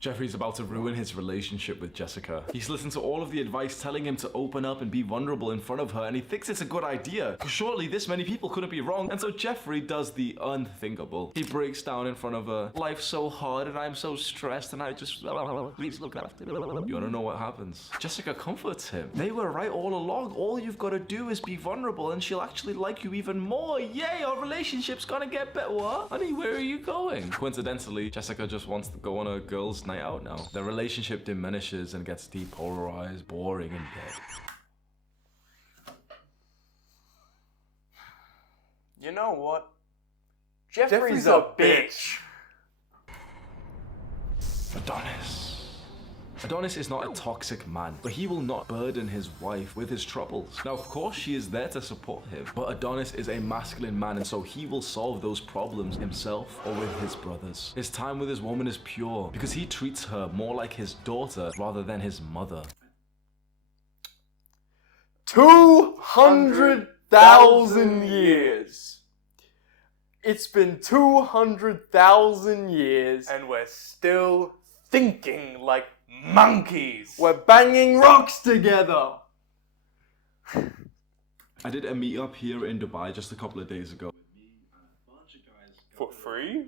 Jeffrey's about to ruin his relationship with Jessica. He's listened to all of the advice telling him to open up and be vulnerable in front of her, and he thinks it's a good idea. Surely this many people couldn't be wrong, and so Jeffrey does the unthinkable. He breaks down in front of her. Life's so hard and I'm so stressed and I just... Please look after me. You wanna know what happens? Jessica comforts him. They were right all along. All you've got to do is be vulnerable and she'll actually like you even more. Yay, our relationship's gonna get better. What? Honey, where are you going? Coincidentally, Jessica just wants to go on a girl's night out now. Their relationship diminishes and gets depolarized, boring, and dead. You know what? Jeffrey's a bitch. Adonis is not a toxic man, but he will not burden his wife with his troubles. Now, of course, she is there to support him, but Adonis is a masculine man, and so he will solve those problems himself or with his brothers. His time with his woman is pure because he treats her more like his daughter rather than his mother. 200,000 years. It's been 200,000 years. And we're still thinking like monkeys. We're banging rocks together. I did a meetup here in Dubai just a couple of days ago. For free?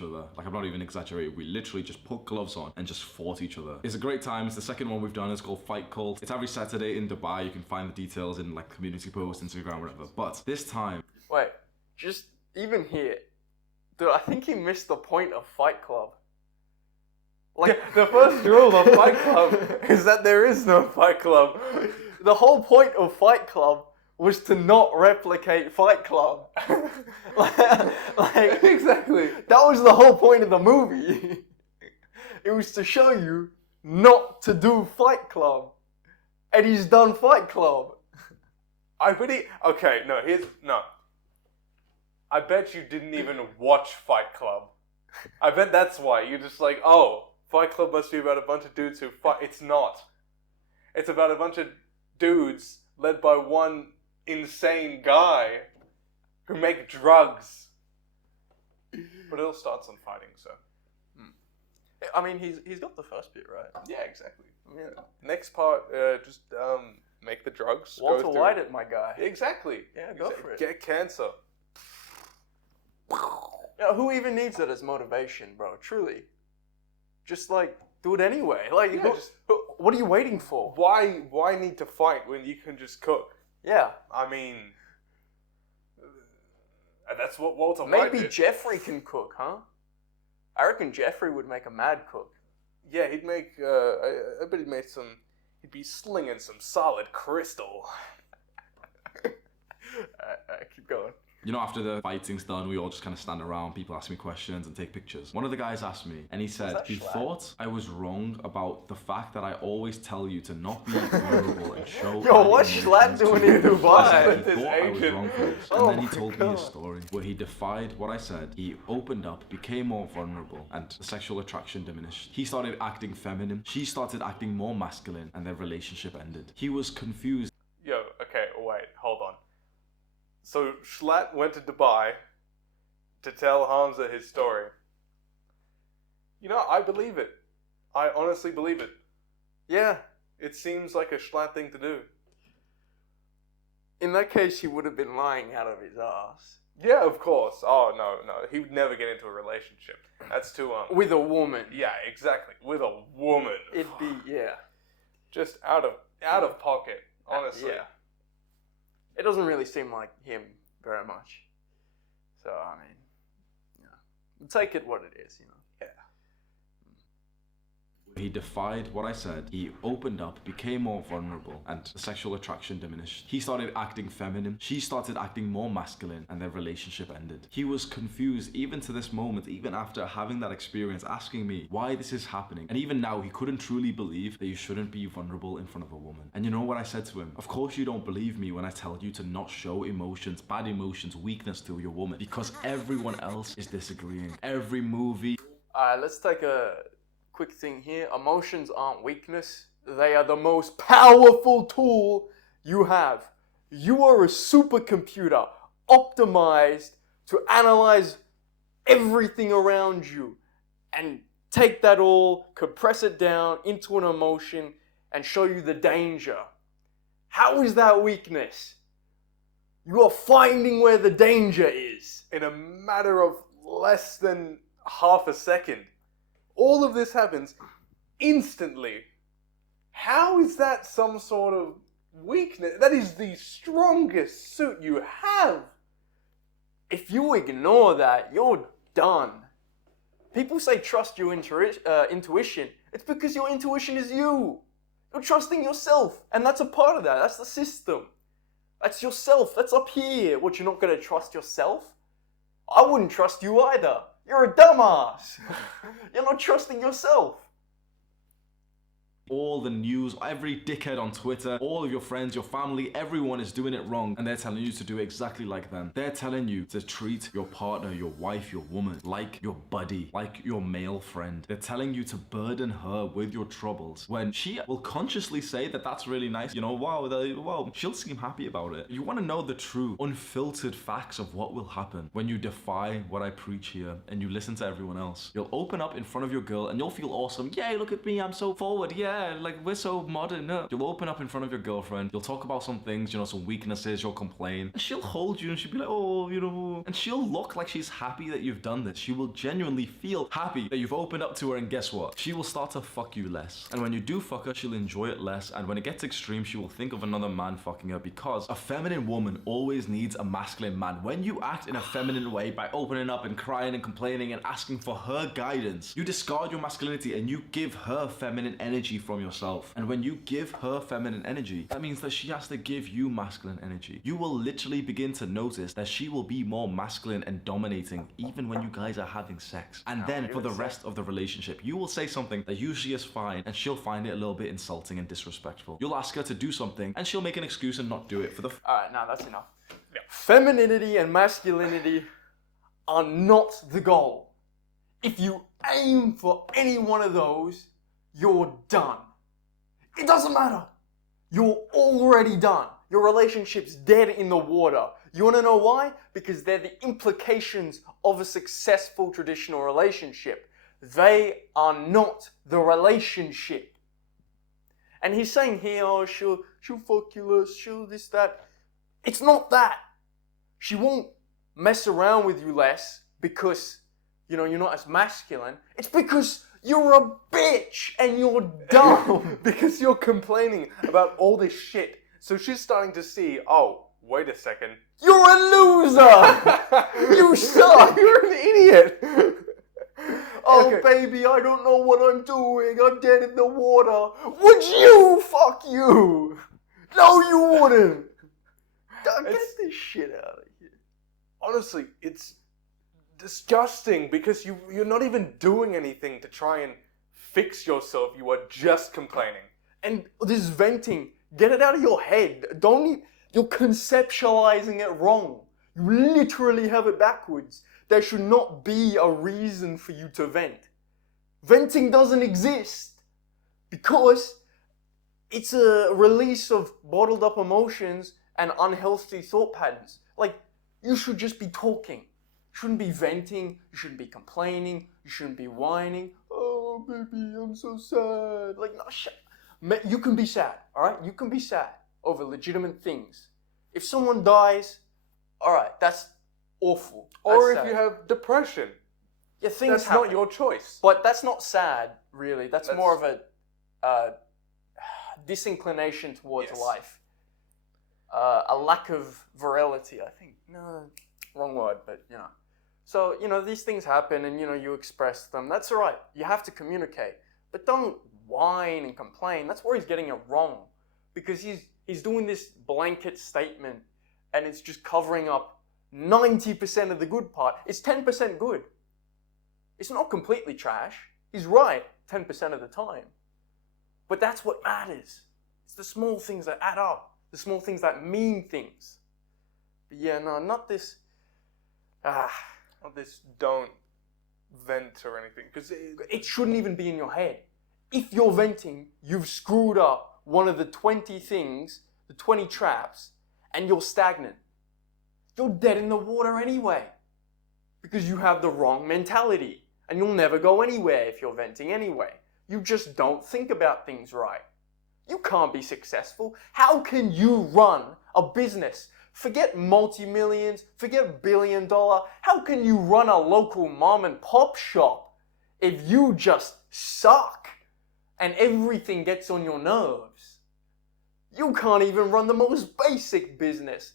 Like, I'm not even exaggerating, we literally just put gloves on and just fought each other. It's a great time. It's the second one we've done. It's called Fight Cult. It's every Saturday in Dubai. You can find the details in like community posts, Instagram, whatever. But this time... Wait, just even here, dude, I think he missed the point of Fight Club. Like, The first rule of Fight Club is that there is no Fight Club. the whole point of Fight Club was to not replicate Fight Club. like, Exactly. that was the whole point of the movie. It was to show you not to do Fight Club. And he's done Fight Club. I bet you didn't even watch Fight Club. I bet that's why. You're just like, oh, Fight Club must be about a bunch of dudes who fight. It's not. It's about a bunch of dudes led by one insane guy who make drugs. But it all starts on fighting, so. I mean, he's got the first bit right. Yeah, exactly. Yeah. Next part, just make the drugs. Walter go through- White it, my guy. Exactly. Yeah, go for it. Get cancer. Yeah, who even needs it as motivation, bro? Truly. Just, like, do it anyway. Like, Yeah, what are you waiting for? Why need to fight when you can just cook? Yeah. I mean, that's what Walter White Maybe did. Jeffrey can cook, huh? I reckon Jeffrey would make a mad cook. Yeah, he'd make. I bet he'd make some. He'd be slinging some solid crystal. Keep going. You know, after the fighting's done, we all just kind of stand around, people ask me questions and take pictures. One of the guys asked me, and he said, he thought I was wrong about the fact that I always tell you to not be vulnerable and show... Yo, what's Schlatt doing in Dubai? He thought I was wrong for this. And Oh then he my told me God. his story, where he defied what I said, he opened up, became more vulnerable, and the sexual attraction diminished. He started acting feminine, she started acting more masculine, and their relationship ended. He was confused. Yo, okay, wait, hold on. So Schlatt went to Dubai to tell Hamza his story. You know, I believe it. I honestly believe it. Yeah. It seems like a Schlatt thing to do. In that case, he would have been lying out of his ass. Yeah, of course. Oh, no. He would never get into a relationship. That's too, With a woman. Yeah, exactly. With a woman. It'd be, yeah. Just out of pocket, honestly. Yeah. It doesn't really seem like him very much. So, I mean, yeah. Take it what it is, you know. He defied what I said, he opened up, became more vulnerable, and the sexual attraction diminished. He started acting feminine, she started acting more masculine, and their relationship ended. He was confused even to this moment, even after having that experience, asking me why this is happening. And even now, he couldn't truly believe that you shouldn't be vulnerable in front of a woman. And you know what I said to him? Of course you don't believe me when I tell you to not show emotions, bad emotions, weakness to your woman, because everyone else is disagreeing. Every movie... Alright, let's take a quick thing here. Emotions aren't weakness. They are the most powerful tool you have. You are a supercomputer. optimized to analyze everything around you and take that all, compress it down into an emotion and show you the danger. How is that weakness? You are finding where the danger is. In a matter of less than half a second. All of this happens instantly. How is that some sort of weakness? That is the strongest suit you have. If you ignore that, you're done. People say trust your intuition. It's because your intuition is you. You're trusting yourself, and that's a part of that. That's the system. That's yourself. That's up here. What, you're not going to trust yourself? I wouldn't trust you either. You're a dumbass. You're not trusting yourself. All the news, every dickhead on Twitter, all of your friends, your family, everyone is doing it wrong, and they're telling you to do exactly like them. They're telling you to treat your partner, your wife, your woman, like your buddy, like your male friend. They're telling you to burden her with your troubles, when she will consciously say that that's really nice. You know, wow, she'll seem happy about it. You want to know the true, unfiltered facts of what will happen when you defy what I preach here and you listen to everyone else. You'll open up in front of your girl and you'll feel awesome. Yay, look at me, I'm so forward, yeah. Like, we're so modern. You'll open up in front of your girlfriend, you'll talk about some things, you know, some weaknesses, you'll complain, and she'll hold you and she'll be like, oh, you know, and she'll look like she's happy that you've done this. She will genuinely feel happy that you've opened up to her, and guess what? She will start to fuck you less. And when you do fuck her, she'll enjoy it less, and when it gets extreme, she will think of another man fucking her, because a feminine woman always needs a masculine man. When you act in a feminine way by opening up and crying and complaining and asking for her guidance, you discard your masculinity and you give her feminine energy from yourself. And when you give her feminine energy, that means that she has to give you masculine energy. You will literally begin to notice that she will be more masculine and dominating even when you guys are having sex. And then for the rest of the relationship, you will say something that usually is fine and she'll find it a little bit insulting and disrespectful. You'll ask her to do something and she'll make an excuse and not do it for the Alright, now that's enough. Femininity and masculinity are not the goal. If you aim for any one of those, you're done. It doesn't matter. You're already done. Your relationship's dead in the water. You want to know why? Because they're the implications of a successful traditional relationship. They are not the relationship. And he's saying here, oh, she'll fuck you less, she'll this, that. It's not that. She won't mess around with you less because, you know, you're not as masculine. It's because you're a bitch and you're dumb. Because you're complaining about all this shit. So she's starting to see, oh, wait a second. You're a loser! You suck! You're an idiot! Oh, Okay. baby, I don't know what I'm doing. I'm dead in the water. Would you? Fuck you! No, you wouldn't! Get this shit out of here. Honestly, it's disgusting because you're not even doing anything to try and fix yourself. You are just complaining. And this venting, get it out of your head. You're conceptualizing it wrong. You literally have it backwards. There should not be a reason for you to vent. Venting doesn't exist because it's a release of bottled up emotions and unhealthy thought patterns. Like, you should just be talking. You shouldn't be venting. You shouldn't be complaining. You shouldn't be whining. Oh, baby, I'm so sad. Like, no, you can be sad, all right? You can be sad over legitimate things. If someone dies, all right, that's awful. Or That's if you sad. have depression, Yeah, things that's happen. not your choice. But that's not sad, really. That's That's- more of a disinclination towards Yes. life. A lack of virility, I think. No, wrong word, but, you know. So, you know, these things happen and, you know, you express them. That's all right. You have to communicate. But don't whine and complain. That's where he's getting it wrong. Because he's doing this blanket statement and it's just covering up 90% of the good part. It's 10% good. It's not completely trash. He's right 10% of the time. But that's what matters. It's the small things that add up. The small things that mean things. But yeah, no, not this. Not this don't vent or anything. Because It shouldn't even be in your head. If you're venting, you've screwed up one of the 20 things, the 20 traps, and you're stagnant. you're dead in the water anyway. Because you have the wrong mentality. And you'll never go anywhere if you're venting anyway. You just don't think about things right. You can't be successful. How can you run a business? Forget multi-millions, forget billion-dollar. How can you run a local mom and pop shop if you just suck and everything gets on your nerves? You can't even run the most basic business.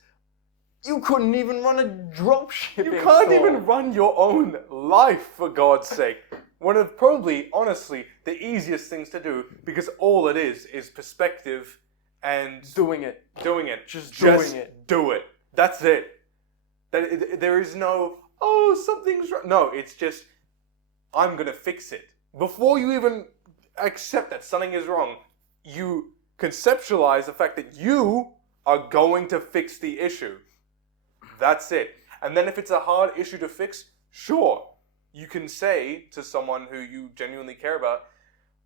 You couldn't even run a dropshipping You can't store. even run your own life, for God's sake. One of probably, honestly, the easiest things to do, because all it is perspective and doing it. doing it. Just doing it. Do it. That's it. There is no, oh, something's wrong. No, it's just, I'm going to fix it. Before you even accept that something is wrong, you conceptualize the fact that you are going to fix the issue. That's it. And then if it's a hard issue to fix, sure, you can say to someone who you genuinely care about,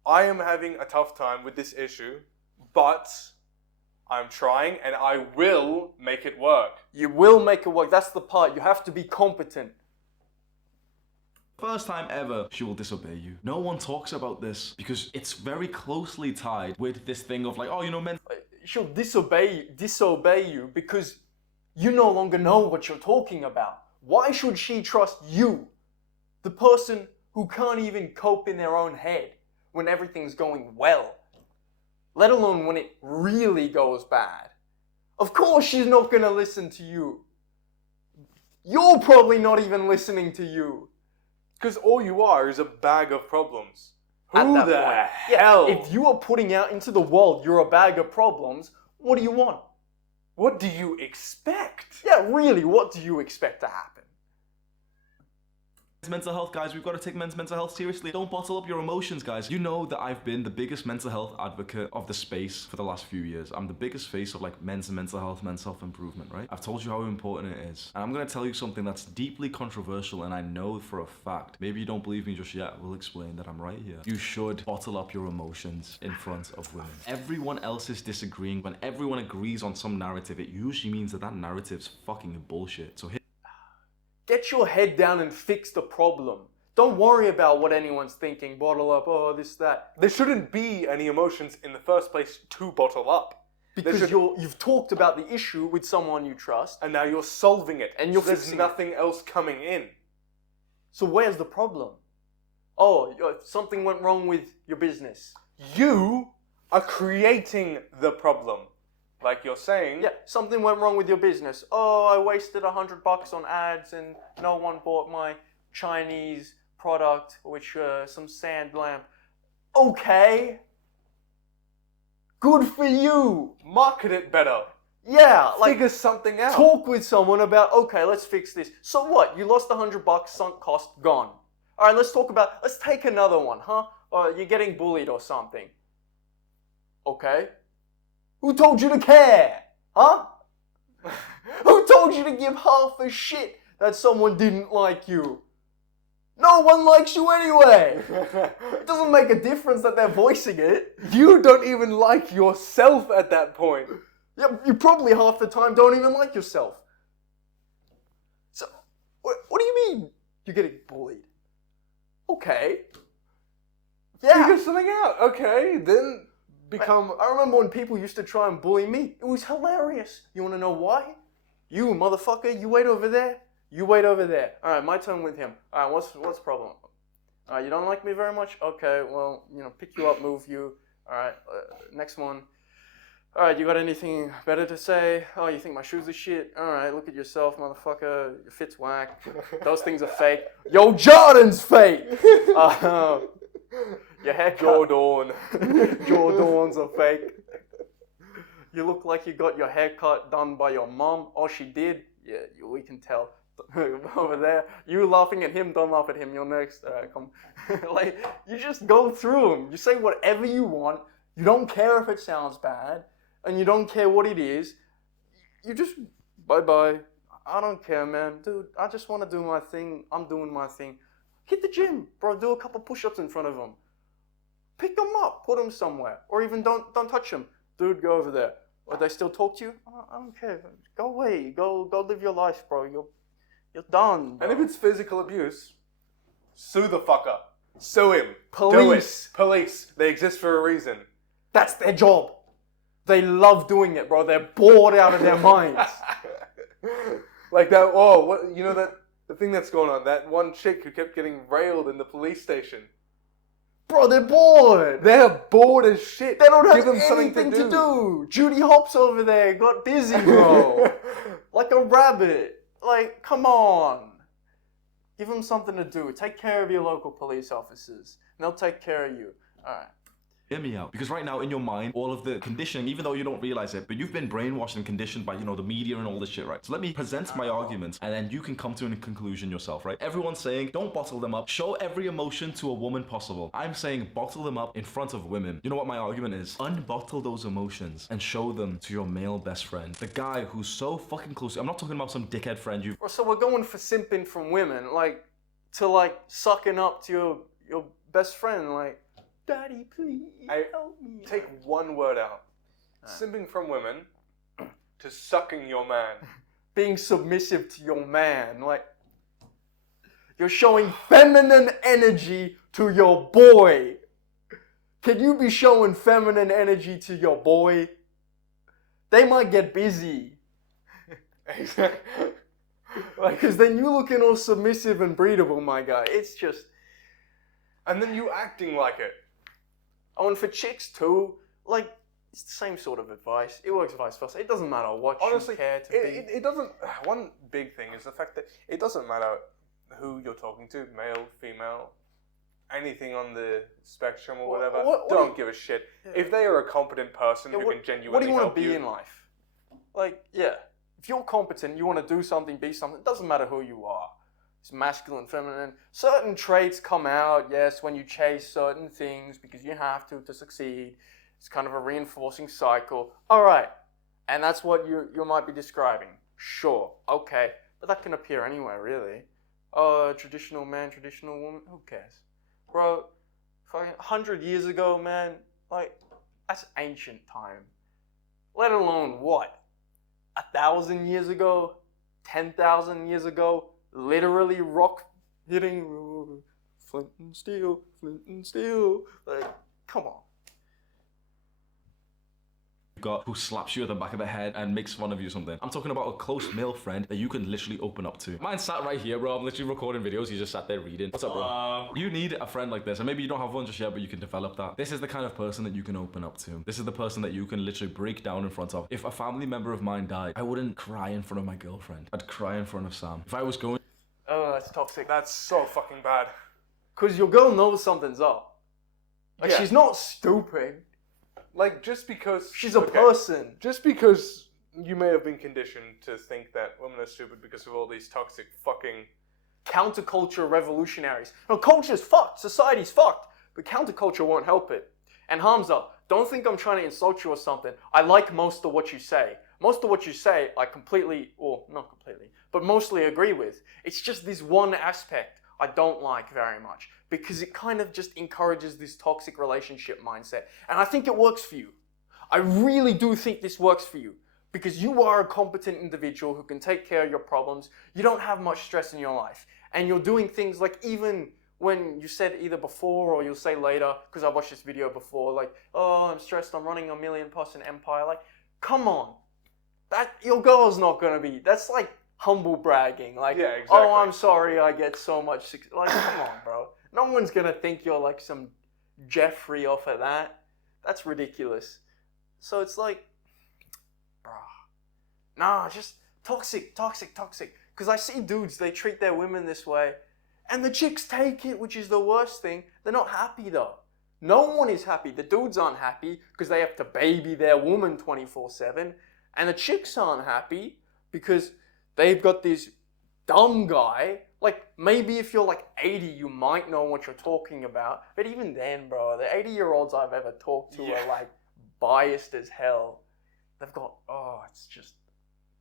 I am having a tough time with this issue, but I'm trying and I will make it work. You will make it work. That's the part. You have to be competent. First time ever, she will disobey you. No one talks about this because it's very closely tied with this thing of like, oh, you know, men. She'll disobey you because you no longer know what you're talking about. Why should she trust you, the person who can't even cope in their own head when everything's going well, let alone when it really goes bad? Of course she's not going to listen to you. You're probably not even listening to you. Because all you are is a bag of problems. At Who that the point. hell? Yeah, if you are putting out into the world you're a bag of problems, what do you want? What do you expect? Yeah, really, what do you expect to happen? Mental health, guys, we've got to take men's mental health seriously. Don't bottle up your emotions, guys. You know that I've been the biggest mental health advocate of the space for the last few years. I'm the biggest face of like men's mental health, men's self-improvement, right? I've told you how important it is. And I'm going to tell you something that's deeply controversial and I know for a fact. Maybe you don't believe me just yet. We'll explain that I'm right here. You should bottle up your emotions in front of women. Everyone else is disagreeing. When everyone agrees on some narrative, it usually means that that narrative's fucking bullshit. So Get your head down and fix the problem. Don't worry about what anyone's thinking. Bottle up, oh, this, that. There shouldn't be any emotions in the first place to bottle up. Because you've talked about the issue with someone you trust. And now you're solving it. And you're there's fixing nothing else coming in. So where's the problem? Oh, something went wrong with your business. You are creating the problem. Like you're saying. Yeah, something went wrong with your business. Oh, I wasted $100 on ads and no one bought my Chinese product, which some sand lamp. Okay. Good for you. Market it better. Yeah, like figure something out. talk with someone about, okay, let's fix this. So what? You lost $100, sunk cost, gone. All right, let's take another one, huh? You're getting bullied or something. Okay. Who told you to care? Huh? Who told you to give half a shit that someone didn't like you? No one likes you anyway. It doesn't make a difference that they're voicing it. You don't even like yourself at that point. Yeah, you probably half the time don't even like yourself. So, what do you mean you're getting bullied? Okay. Yeah. Figure something out. Okay, then become. I remember when people used to try and bully me. It was hilarious. You want to know why? You motherfucker, you wait over there. You wait over there. All right, my turn with him. All right, what's the problem? All right, you don't like me very much? Okay, well, pick you up, move you. All right, next one. All right, you got anything better to say? Oh, you think my shoes are shit? All right, look at yourself, motherfucker. Your fit's whack. Those things are fake. Yo, Jordan's fake. Your haircut. Jordan. Jordans are fake. You look like you got your haircut done by your mom. Oh, she did? Yeah, we can tell. Over there. You laughing at him, don't laugh at him. You're next. Come. Like, you just go through them. You say whatever you want. You don't care if it sounds bad. And you don't care what it is. You just, bye-bye. I don't care, man. Dude, I just want to do my thing. I'm doing my thing. Hit the gym, bro. Do a couple push-ups in front of them. Pick them up. Put them somewhere. Or even don't touch them. Dude, go over there. Or they still talk to you? I don't care. Go away. Go live your life, bro. You're done, bro. And if it's physical abuse, sue the fucker. Sue him. Do Police. it. Police. They exist for a reason. That's their job. They love doing it, bro. They're bored out of their minds. Like that. Oh, what? You know that the thing that's going on. That one chick who kept getting railed in the police station. Bro, they're bored. They're bored as shit. They don't have Give them anything something to do. Judy Hopps over there got busy, bro. Like a rabbit. Like, come on. Give them something to do. Take care of your local police officers. And they'll take care of you. Alright. Hear me out. Because right now in your mind, all of the conditioning, even though you don't realize it, but you've been brainwashed and conditioned by, the media and all this shit, right? So let me present my arguments and then you can come to a conclusion yourself, right? Everyone's saying, don't bottle them up. Show every emotion to a woman possible. I'm saying bottle them up in front of women. You know what my argument is? Unbottle those emotions and show them to your male best friend. The guy who's so fucking close. I'm not talking about some dickhead friend you've... So we're going for simping from women, to sucking up to your best friend, Daddy, please help me. Take one word out. Simping from women to sucking your man. Being submissive to your man. You're showing feminine energy to your boy. Can you be showing feminine energy to your boy? They might get busy. Exactly. Because then you looking all submissive and breedable, my guy. It's just... And then you acting like it. Oh, and for chicks too, it's the same sort of advice. It works vice versa. It doesn't matter what Honestly, you care to be. It doesn't... One big thing is the fact that it doesn't matter who you're talking to, male, female, anything on the spectrum or whatever. Don't give a shit. Yeah. If they are a competent person who can genuinely help you... What do you want to be in life? If you're competent, you want to do something, be something, it doesn't matter who you are. It's masculine, feminine. Certain traits come out, yes, when you chase certain things because you have to succeed. It's kind of a reinforcing cycle. All right. And that's what you might be describing. Sure. Okay. But that can appear anywhere, really. Traditional man, traditional woman, who cares? Bro, 100 years ago, man, that's ancient time. Let alone what? 1,000 years ago? 10,000 years ago? Literally rock hitting flint and steel. Come on. Got who slaps you at the back of the head and makes fun of you or something. I'm talking about a close male friend that you can literally open up to. Mine sat right here, bro. I'm literally recording videos. He just sat there reading. What's up, bro? You need a friend like this, and maybe you don't have one just yet, but you can develop that. This is the kind of person that you can open up to. This is the person that you can literally break down in front of. If a family member of mine died, I wouldn't cry in front of my girlfriend. I'd cry in front of Sam. If I was going... Oh, that's toxic. That's so fucking bad. Because your girl knows something's up. She's not stupid. Just because... She's a person. Just because you may have been conditioned to think that women are stupid because of all these toxic fucking... Counterculture revolutionaries. No, culture's fucked. Society's fucked. But counterculture won't help it. And Hamza, don't think I'm trying to insult you or something. I like most of what you say. Most of what you say, I completely, or not completely, but mostly agree with. It's just this one aspect I don't like very much because it kind of just encourages this toxic relationship mindset. And I think it works for you. I really do think this works for you because you are a competent individual who can take care of your problems. You don't have much stress in your life. And you're doing things even when you said either before or you'll say later, because I watched this video before, oh, I'm stressed, I'm running a 1 million person empire. Come on. Your girl's not gonna be. That's humble bragging. Yeah, exactly. Oh, I'm sorry, I get so much. Come on, bro. No one's gonna think you're some Jeffrey off of that. That's ridiculous. So it's bruh. Nah, just toxic. Because I see dudes, they treat their women this way, and the chicks take it, which is the worst thing. They're not happy though. No one is happy. The dudes aren't happy because they have to baby their woman 24/7. And the chicks aren't happy because they've got this dumb guy. Maybe if you're 80, you might know what you're talking about. But even then, bro, the 80-year-olds I've ever talked to are biased as hell. They've got, it's just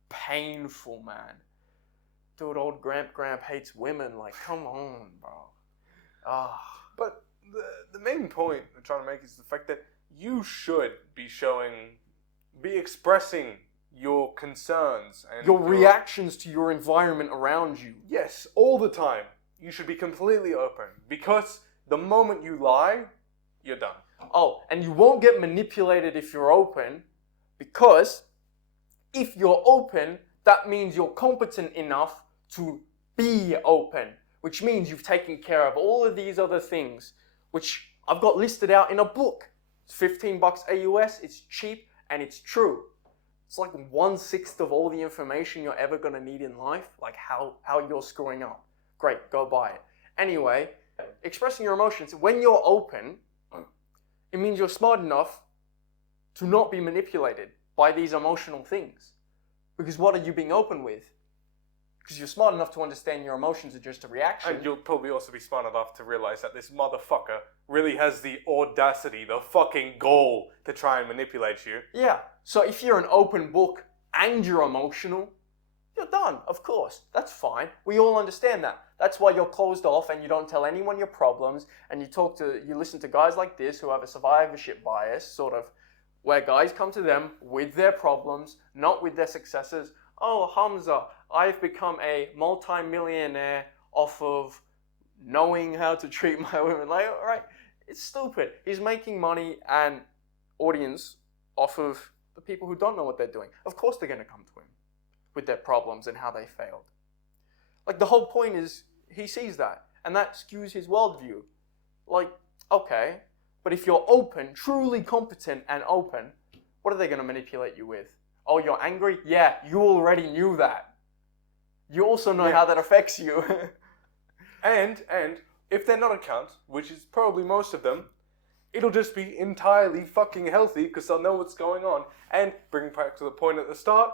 painful, man. Dude, old Gramp hates women. Come on, bro. But the main point I'm trying to make is the fact that you should be showing be expressing your concerns and Your reactions to your environment around you. Yes, all the time. You should be completely open, because the moment you lie, you're done. Oh, and you won't get manipulated if you're open, because if you're open, that means you're competent enough to be open, which means you've taken care of all of these other things, which I've got listed out in a book. It's $15 AUS, it's cheap, and it's true. It's like 1/6 of all the information you're ever going to need in life, like how you're screwing up. Great, go buy it. Anyway, expressing your emotions, when you're open, it means you're smart enough to not be manipulated by these emotional things. Because what are you being open with? Because you're smart enough to understand your emotions are just a reaction. And you'll probably also be smart enough to realize that this motherfucker really has the audacity, the fucking gall to try and manipulate you. Yeah, so if you're an open book and you're emotional, you're done, of course. That's fine. We all understand that. That's why you're closed off and you don't tell anyone your problems, and you listen to guys like this who have a survivorship bias, sort of, where guys come to them with their problems, not with their successes. Oh, Hamza, I've become a multi-millionaire off of knowing how to treat my women. Like, all right, it's stupid. He's making money and audience off of the people who don't know what they're doing. Of course they're going to come to him with their problems and how they failed. Like, the whole point is he sees that, and that skews his worldview. Like, okay, but if you're open, truly competent and open, what are they going to manipulate you with? Oh, you're angry? Yeah, you already knew that. You also know how that affects you. And if they're not accounts, which is probably most of them, it'll just be entirely fucking healthy because they'll know what's going on. And bringing back to the point at the start,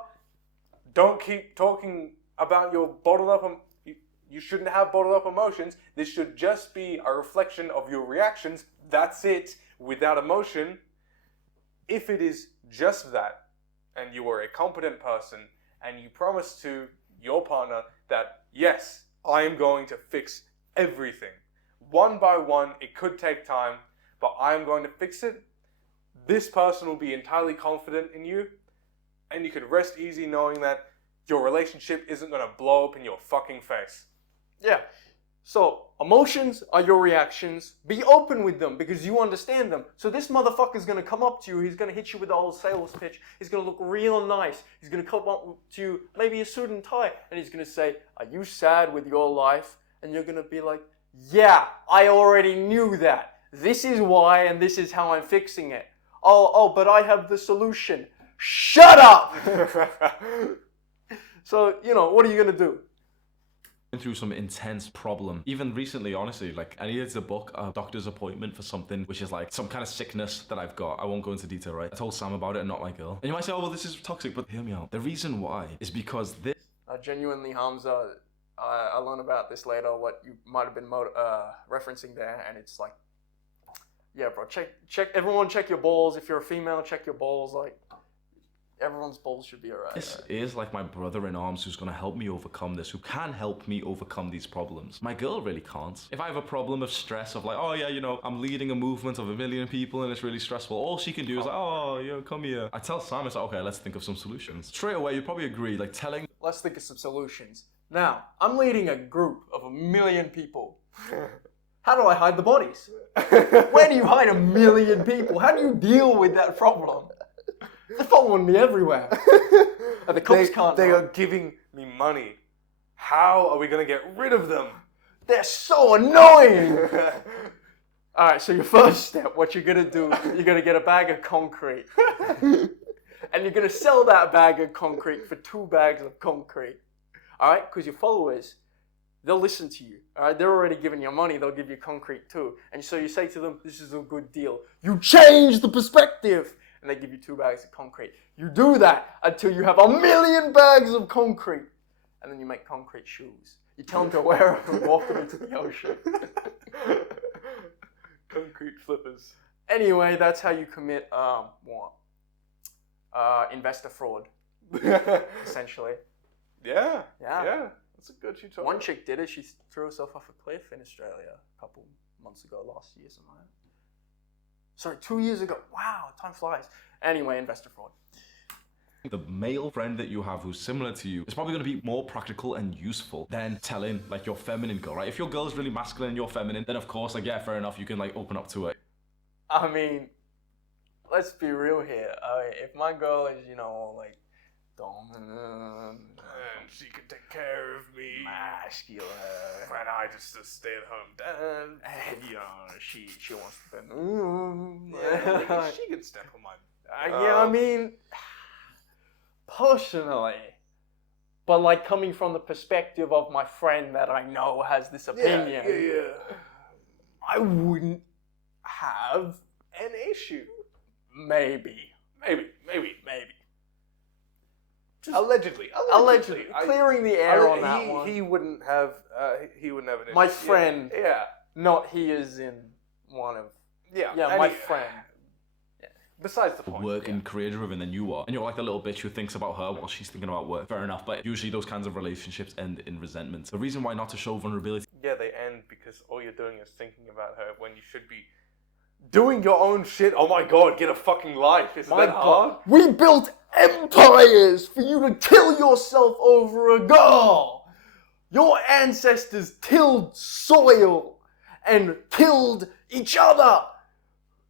don't keep talking about your bottled up. You shouldn't have bottled up emotions. This should just be a reflection of your reactions. That's it, without emotion. If it is just that, and you are a competent person, and you promise to your partner that, yes, I am going to fix everything. One by one, it could take time, but I am going to fix it. This person will be entirely confident in you, and you can rest easy knowing that your relationship isn't going to blow up in your fucking face. Yeah. So, emotions are your reactions. Be open with them because you understand them. So this motherfucker's going to come up to you. He's going to hit you with the old sales pitch. He's going to look real nice. He's going to come up to you, maybe a suit and tie, and he's going to say, "Are you sad with your life?" And you're going to be like, "Yeah, I already knew that. This is why, and this is how I'm fixing it." Oh, but I have the solution. Shut up! So, what are you going to do? Through some intense problem. Even recently, honestly, like, I needed to book a doctor's appointment for something which is like some kind of sickness that I've got. I won't go into detail, right? I told Sam about it and not my girl. And you might say, oh, well, this is toxic, but hear me out. The reason why is because this... Genuinely, Hamza, I'll learn about this later, what you might have been referencing there, and it's like, yeah, bro, everyone check your balls. If you're a female, check your balls, like, everyone's balls should be alright. This is like my brother in arms who's going to help me overcome this, who can help me overcome these problems. My girl really can't. If I have a problem of stress of like, oh yeah, I'm leading a movement of 1 million people and it's really stressful, all she can do is like, oh, come here. I tell Sam, it's like, okay, let's think of some solutions. Straight away, you'd probably agree, like telling... Let's think of some solutions. Now, I'm leading a group of 1 million people. How do I hide the bodies? Where do you hide 1 million people? How do you deal with that problem? They're following me everywhere. And the cops can't. They are giving me money. How are we going to get rid of them? They're so annoying. All right, so your first step, what you're going to do, you're going to get a bag of concrete. And you're going to sell that bag of concrete for 2 bags of concrete. All right, because your followers, they'll listen to you. All right, they're already giving you money. They'll give you concrete too. And so you say to them, this is a good deal. You change the perspective. And they give you 2 bags of concrete. You do that until you have 1 million bags of concrete. And then you make concrete shoes. You tell them to wear them and walk them into the ocean. Concrete flippers. Anyway, that's how you commit, investor fraud, essentially. Yeah. That's a good tutorial. One chick did it. She threw herself off a cliff in Australia a couple months ago, last year, something like that. Sorry, 2 years ago. Wow, time flies. Anyway, investor fraud. The male friend that you have who's similar to you is probably going to be more practical and useful than telling like your feminine girl, right? If your girl's really masculine and you're feminine, then of course, like, yeah, fair enough, you can like open up to it. I mean, let's be real here. If my girl is, all like dominant, And she can take care of me. masculine, And I just a stay-at-home dad. and she wants to be. Yeah, like, she can step on my. I mean, personally, but like coming from the perspective of my friend that I know has this opinion, Yeah. I wouldn't have An issue. maybe. Maybe. Just Allegedly. clearing the air on that one. He wouldn't have. He wouldn't have an issue. My friend. Yeah. Not he is in one of. Yeah. Yeah, my friend. Besides the point. Work and career driven than you are, and you're like the little bitch who thinks about her while she's thinking about work. Fair enough, but usually those kinds of relationships end in resentment. The reason why not to show vulnerability Yeah, they end because all you're doing is thinking about her when you should be doing your own shit. Oh my god, get a fucking life. Isn't that hard? We built empires for you to kill yourself over a girl. Your ancestors tilled soil and killed each other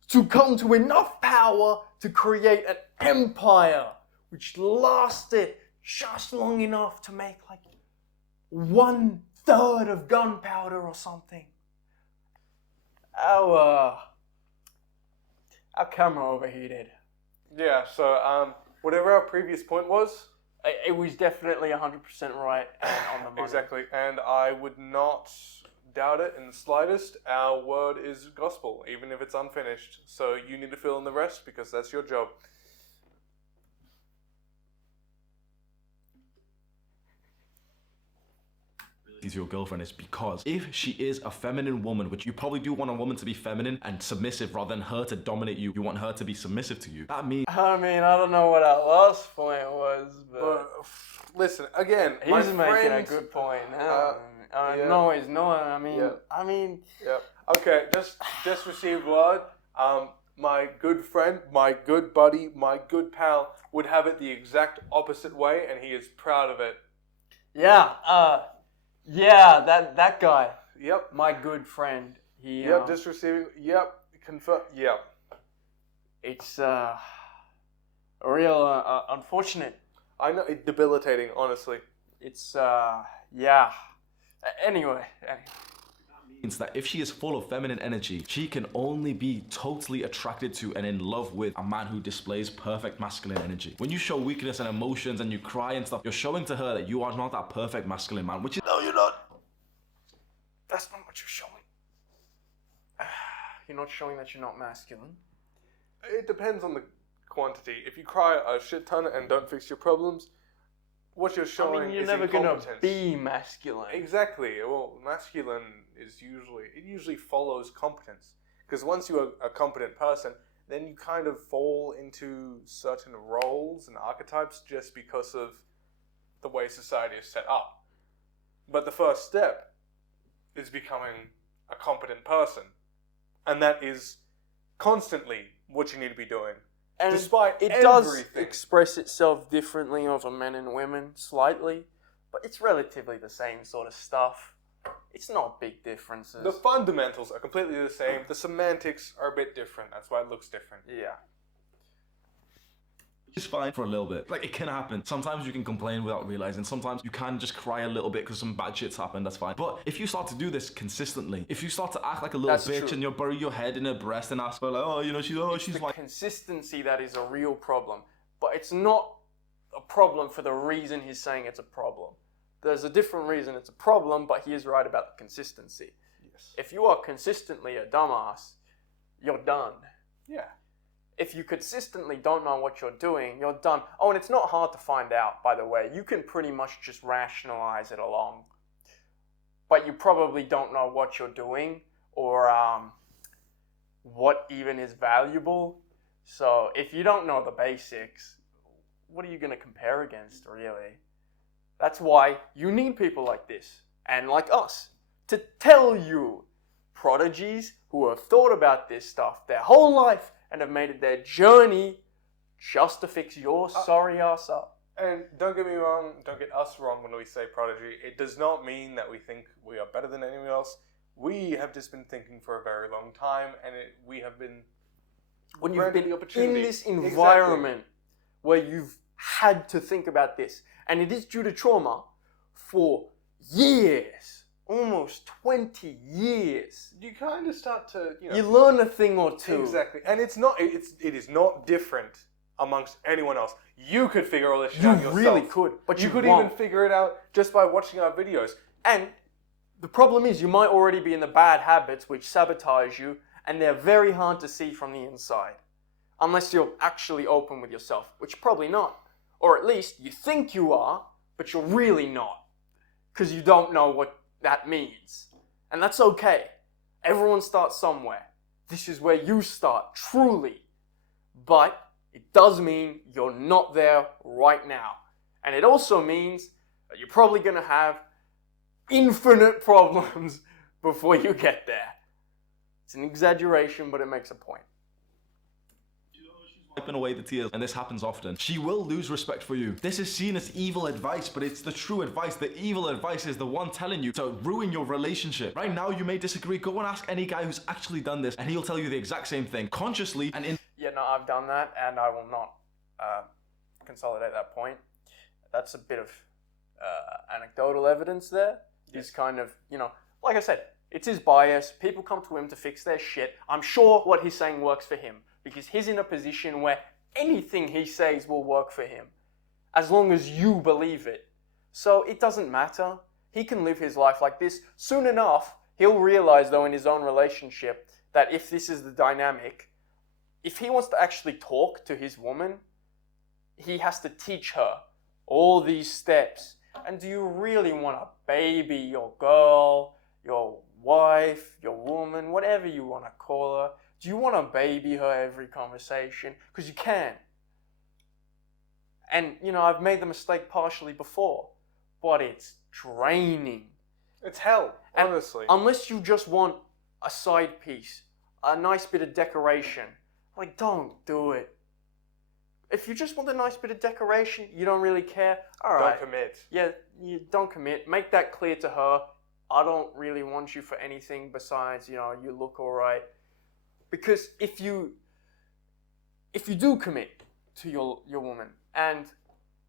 to come to enough power to create an empire which lasted just long enough to make like 1/3 of gunpowder or something. Our camera overheated. Yeah, so whatever our previous point was, It was definitely 100% right and on the money. exactly, and I would not doubt it in the slightest. Our word is gospel, even if it's unfinished. So you need to fill in the rest because that's your job. to your girlfriend is because if she is a feminine woman, which you probably do want a woman to be feminine and submissive rather than her to dominate you, you want her to be submissive to you. That means I mean, I don't know what our last point was, but But listen, again, he's my making a friends- good point. Now. yeah. No, he's not. I mean, Yeah. Yeah. Okay, just received word. My good friend, my good buddy, my good pal would have it the exact opposite way, and he is proud of it. yeah, that guy, Yep. my good friend. He, Yep. Just receiving. Yep. Confirm. Yep. it's real unfortunate. I know it's debilitating, honestly. It's yeah. Anyway. means that if she is full of feminine energy, she can only be totally attracted to and in love with a man who displays perfect masculine energy. When you show weakness and emotions and you cry and stuff, you're showing to her that you are not that perfect masculine man, which is No, you're not. That's not what you're showing. You're not showing that you're not masculine. It depends on the quantity. If you cry a shit ton and don't fix your problems, what you're showing I mean, you're is never gonna incompetence. be masculine. Exactly. Well, masculine is usually follows competence. Because once you're a competent person, then you kind of fall into certain roles and archetypes just because of the way society is set up. But the first step is becoming a competent person. And that is constantly what you need to be doing. And Despite it does everything. express itself differently over men and women, slightly, but it's relatively the same sort of stuff. It's not big differences. The fundamentals are completely the same. The semantics are a bit different. That's why it looks different. Yeah. It's fine for a little bit. Like, it can happen. Sometimes you can complain without realizing. Sometimes you can just cry a little bit because some bad shit's happened. That's fine. But if you start to do this consistently, if you start to act like a little That's bitch true. and you bury your head in her breast and ask her, like, she's The like... consistency that is a real problem, but it's not a problem for the reason he's saying it's a problem. There's a different reason it's a problem, but he is right about the consistency. Yes. If you are consistently a dumbass, you're done. Yeah. If you consistently don't know what you're doing, you're done. Oh, and it's not hard to find out, by the way. You can pretty much just rationalize it along. But you probably don't know what you're doing or what even is valuable. So if you don't know the basics, what are you going to compare against, really? That's why you need people like this and like us to tell you, prodigies who have thought about this stuff their whole life and have made it their journey just to fix your sorry ass up. And don't get me wrong, don't get us wrong when we say prodigy. It does not mean that we think we are better than anyone else. We have just been thinking for a very long time, and we have been When you've granted been the opportunity. in this environment where you've had to think about this, and it is due to trauma for years, almost 20 years. You kind of start to, You learn a thing or two. Exactly, and it is not different amongst anyone else. You could figure all this shit You out yourself. really could, but you you could won't. even figure it out just by watching our videos. And the problem is, you might already be in the bad habits which sabotage you, and they're very hard to see from the inside. Unless you're actually open with yourself, which you're probably not. Or at least you think you are, but you're really not. Because you don't know what that means. And that's okay. Everyone starts somewhere. This is where you start, truly. But it does mean you're not there right now. And it also means that you're probably going to have infinite problems before you get there. It's an exaggeration, but it makes a point. Wiping away the tears, and this happens often. She will lose respect for you. This is seen as evil advice, but it's the true advice. The evil advice is the one telling you to ruin your relationship. Right now, you may disagree. Go and ask any guy who's actually done this, and he'll tell you the exact same thing, consciously and in. Yeah, no, I've done that, and I will not consolidate that point. That's a bit of anecdotal evidence there. He's kind of, like I said, it's his bias. People come to him to fix their shit. I'm sure what he's saying works for him, because he's in a position where anything he says will work for him, as long as you believe it. So it doesn't matter. He can live his life like this. Soon enough, he'll realize, though, in his own relationship, that if this is the dynamic, if he wants to actually talk to his woman, he has to teach her all these steps. And do you really want to baby your girl, your wife, your woman, whatever you want to call her? Do you want to baby her every conversation? Because you can. And, I've made the mistake partially before, but it's draining. It's hell, And honestly. Unless you just want a side piece, a nice bit of decoration, don't do it. If you just want a nice bit of decoration, you don't really care, all right. Don't commit. Yeah, you don't commit. Make that clear to her. I don't really want you for anything besides, you look all right. Because if you do commit to your woman and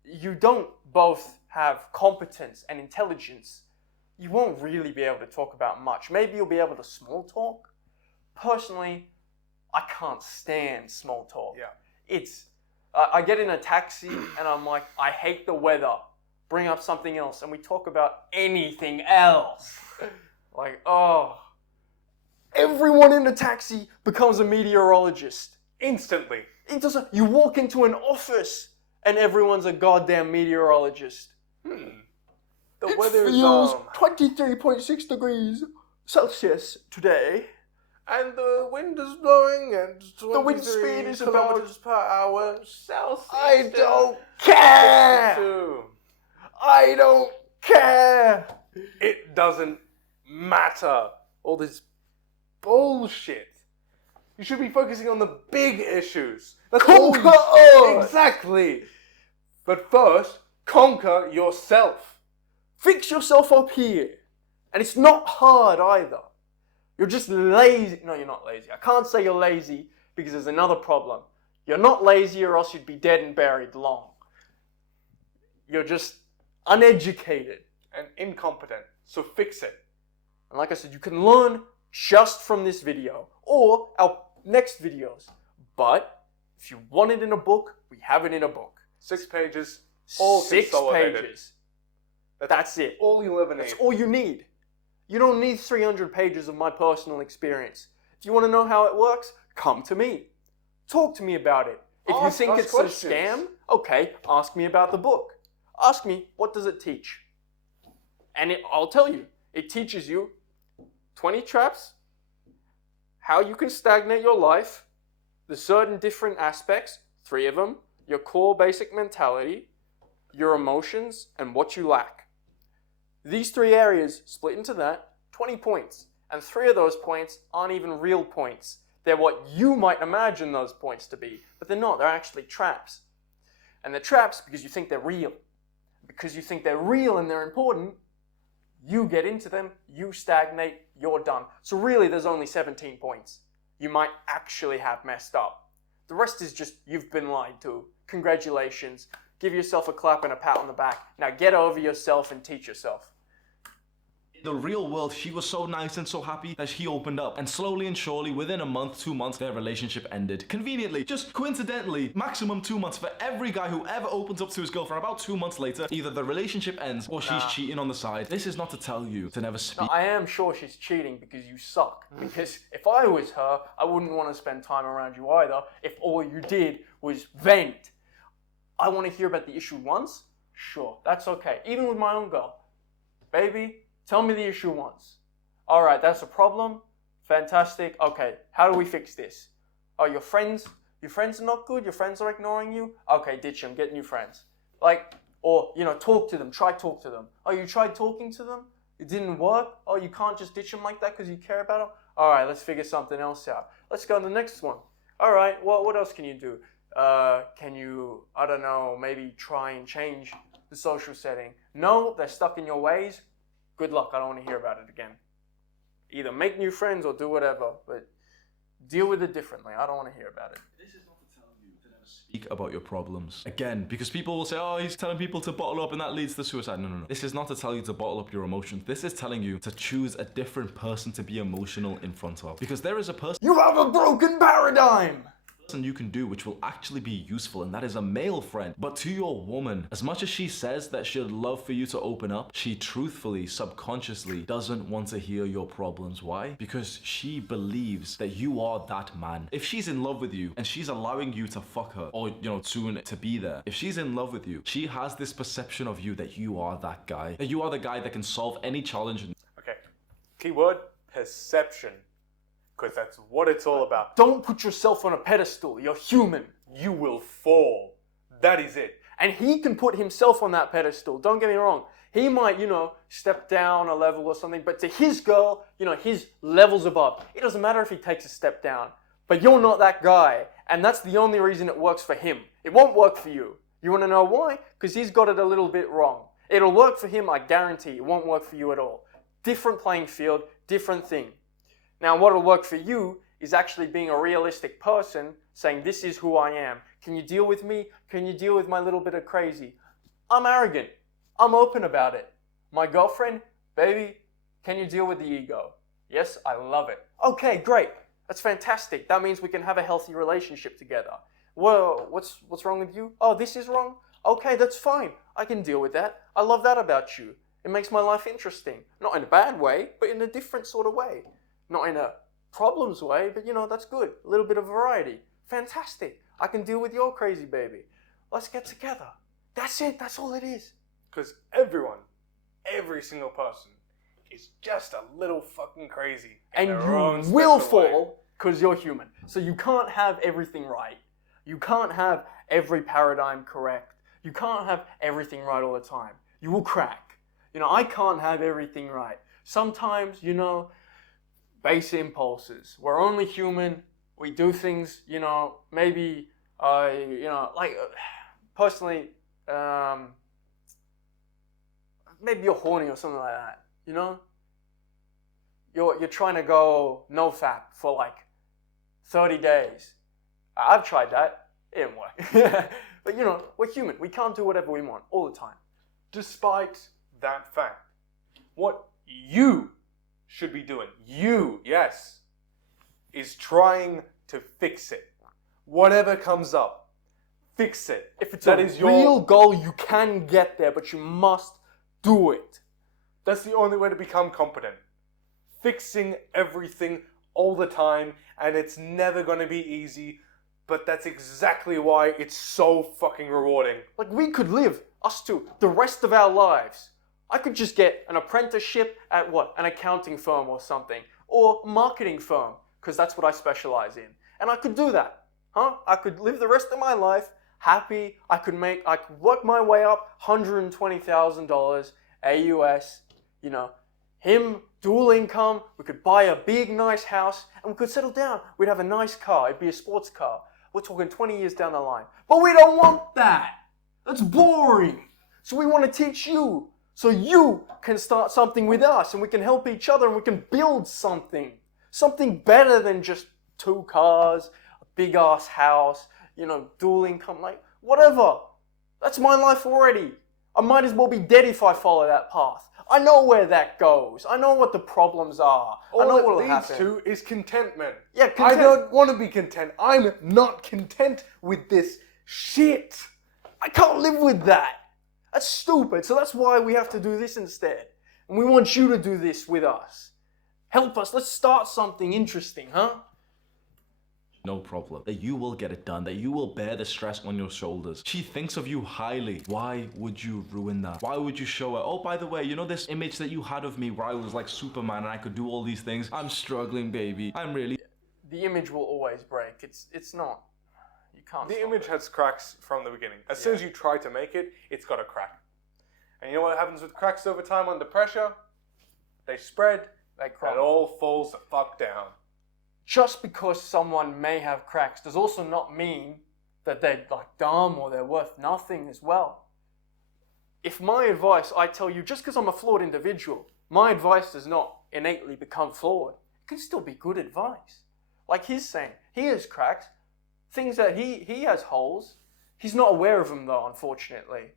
you don't both have competence and intelligence, you won't really be able to talk about much. Maybe you'll be able to small talk. Personally, I can't stand small talk. Yeah. I get in a taxi and I'm like, I hate the weather. Bring up something else, and we talk about anything else. Everyone in the taxi becomes a meteorologist. Instantly. You walk into an office and everyone's a goddamn meteorologist. The weather is 23.6 degrees Celsius today. and the wind is blowing and The wind speed is about kilometers per hour Celsius. I don't care. 62. I don't care. It doesn't matter. All this bullshit. You should be focusing on the big issues. That's all Conquer you- Earth. Exactly. But first, conquer yourself. Fix yourself up here. And it's not hard either. You're just lazy. No, you're not lazy. I can't say you're lazy because there's another problem. You're not lazy or else you'd be dead and buried long. You're just uneducated. And incompetent. So fix it. And like I said, you can learn just from this video or our next videos. But if you want it in a book, we have it in a book. 6 pages. All 6 consolidated. pages. That's it. All you'll ever need. That's all you need. You don't need 300 pages of my personal experience. If you want to know how it works, come to me. Talk to me about it. If Ask you think us it's questions. a scam, okay, ask me about the book. Ask me, what does it teach? And I'll tell you. It teaches you 20 traps, how you can stagnate your life, the certain different aspects, 3 of them, your core basic mentality, your emotions, and what you lack. These 3 areas split into that, 20 points. And 3 of those points aren't even real points. They're what you might imagine those points to be, but they're not. They're actually traps. And they're traps because you think they're real. Because you think they're real and they're important, you get into them, you stagnate, you're done. So really, there's only 17 points you might actually have messed up. The rest is just, you've been lied to. Congratulations. Give yourself a clap and a pat on the back. Now get over yourself and teach yourself. In the real world, she was so nice and so happy that he opened up. And slowly and surely, within a month, 2 months, their relationship ended. Conveniently, just coincidentally, maximum 2 months for every guy who ever opens up to his girlfriend. About 2 months later, either the relationship ends or she's cheating on the side. This is not to tell you to never speak. Now, I am sure she's cheating because you suck. Because if I was her, I wouldn't want to spend time around you either if all you did was vent. I want to hear about the issue once? Sure, that's okay. Even with my own girl. Baby, tell me the issue once. Alright, that's a problem. Fantastic. Okay, how do we fix this? Oh, your friends are not good? Your friends are ignoring you? Okay, ditch them. Get new friends. Or, talk to them. Try talk to them. Oh, you tried talking to them? It didn't work? Oh, you can't just ditch them like that because you care about them? Alright, let's figure something else out. Let's go on to the next one. Alright, well, what else can you do? Can you, I don't know, maybe try and change the social setting? No, they're stuck in your ways. Good luck, I don't want to hear about it again. Either make new friends or do whatever, but deal with it differently. I don't want to hear about it. This is not to tell you to never speak about your problems. Again, because people will say, oh, he's telling people to bottle up and that leads to suicide. No. This is not to tell you to bottle up your emotions. This is telling you to choose a different person to be emotional in front of. Because there is a person You have a broken paradigm! you can do which will actually be useful, and that is a male friend. But to your woman, as much as she says that she'd love for you to open up, she truthfully, subconsciously doesn't want to hear your problems. Why? Because she believes that you are that man. If she's in love with you and she's allowing you to fuck her, or soon to be there, if she's in love with you, she has this perception of you that you are that guy, that you are the guy that can solve any challenge. Okay. Keyword, perception. Because that's what it's all about. Don't put yourself on a pedestal. You're human. You will fall. That is it. And he can put himself on that pedestal. Don't get me wrong. He might, step down a level or something, but to his girl, his level's above. It doesn't matter if he takes a step down, but you're not that guy. And that's the only reason it works for him. It won't work for you. You want to know why? Because he's got it a little bit wrong. It'll work for him, I guarantee. It won't work for you at all. Different playing field, different thing. Now, what'll work for you is actually being a realistic person, saying, this is who I am. Can you deal with me? Can you deal with my little bit of crazy? I'm arrogant. I'm open about it. My girlfriend, baby, can you deal with the ego? Yes, I love it. Okay, great. That's fantastic. That means we can have a healthy relationship together. Well, what's wrong with you? Oh, this is wrong? Okay, that's fine. I can deal with that. I love that about you. It makes my life interesting. Not in a bad way, but in a different sort of way. Not in a problems way, but that's good. A little bit of variety. Fantastic. I can deal with your crazy baby. Let's get together. That's it. That's all it is. Because everyone, every single person, is just a little fucking crazy. And you will fall because you're human. So you can't have everything right. You can't have every paradigm correct. You can't have everything right all the time. You will crack. I can't have everything right. Sometimes, base impulses. We're only human. We do things, maybe, personally, maybe you're horny or something like that, You're trying to go no fap for 30 days. I've tried that. It didn't work. But we're human. We can't do whatever we want all the time. Despite that fact, what you should be doing, is trying to fix it. Whatever comes up, fix it. If it's real goal, you can get there, but you must do it. That's the only way to become competent. Fixing everything all the time, and it's never going to be easy, but that's exactly why it's so fucking rewarding. We could live, us two, the rest of our lives. I could just get an apprenticeship at an accounting firm or something, or marketing firm, because that's what I specialize in. And I could do that, I could live the rest of my life happy. I could work my way up $120,000 AUS, him dual income, we could buy a big, nice house, and we could settle down. We'd have a nice car. It'd be a sports car. We're talking 20 years down the line. But we don't want that. That's boring. So we want to teach you. So you can start something with us, and we can help each other, and we can build something. Something better than just 2 cars, a big-ass house, dual income, like, whatever. That's my life already. I might as well be dead if I follow that path. I know where that goes. I know what the problems are. I know All what'll it leads happen. to is contentment. Yeah, I content. don't want to be content. I'm not content with this shit. I can't live with that. That's stupid. So that's why we have to do this instead. And we want you to do this with us. Help us. Let's start something interesting, huh? No problem. That you will get it done. That you will bear the stress on your shoulders. She thinks of you highly. Why would you ruin that? Why would you show her, oh, by the way, you know this image that you had of me where I was like Superman and I could do all these things? I'm struggling, baby. I'm really... The image will always break. It's not. You can't. The stop image it. has cracks from the beginning. As soon as you try to make it, it's got a crack. And you know what happens with cracks over time under pressure? They spread, They and it crumble. all falls the fuck down. Just because someone may have cracks does also not mean that they're like dumb or they're worth nothing as well. If my advice, I tell you, just because I'm a flawed individual, my advice does not innately become flawed. It can still be good advice. Like he's saying, he has cracks, things that he has holes. He's not aware of them though, unfortunately.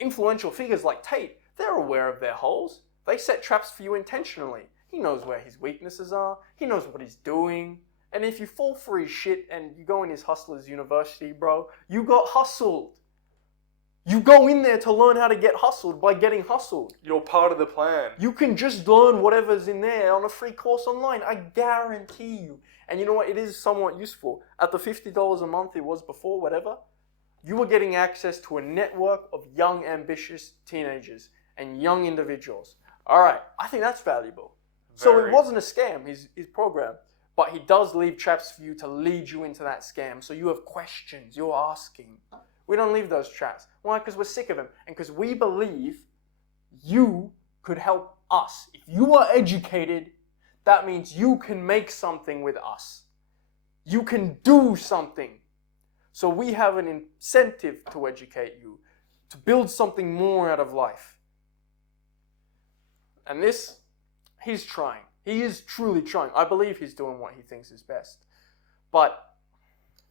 Influential figures like Tate, they're aware of their holes. They set traps for you intentionally. He knows where his weaknesses are. He knows what he's doing. And if you fall for his shit and you go in his hustler's university, bro, you got hustled. You go in there to learn how to get hustled by getting hustled. You're part of the plan. You can just learn whatever's in there on a free course online. I guarantee you. And you know what? It is somewhat useful. At the $50 a month it was before, whatever, you were getting access to a network of young, ambitious teenagers and young individuals. All right, I think that's valuable. So it Very. wasn't a scam, his program. But he does leave traps for you to lead you into that scam. So you have questions, you're asking. We don't leave those traps. Why? Because we're sick of them. And because we believe you could help us. If you are educated, that means you can make something with us. You can do something. So we have an incentive to educate you, to build something more out of life. And this, he's trying. He is truly trying. I believe he's doing what he thinks is best. But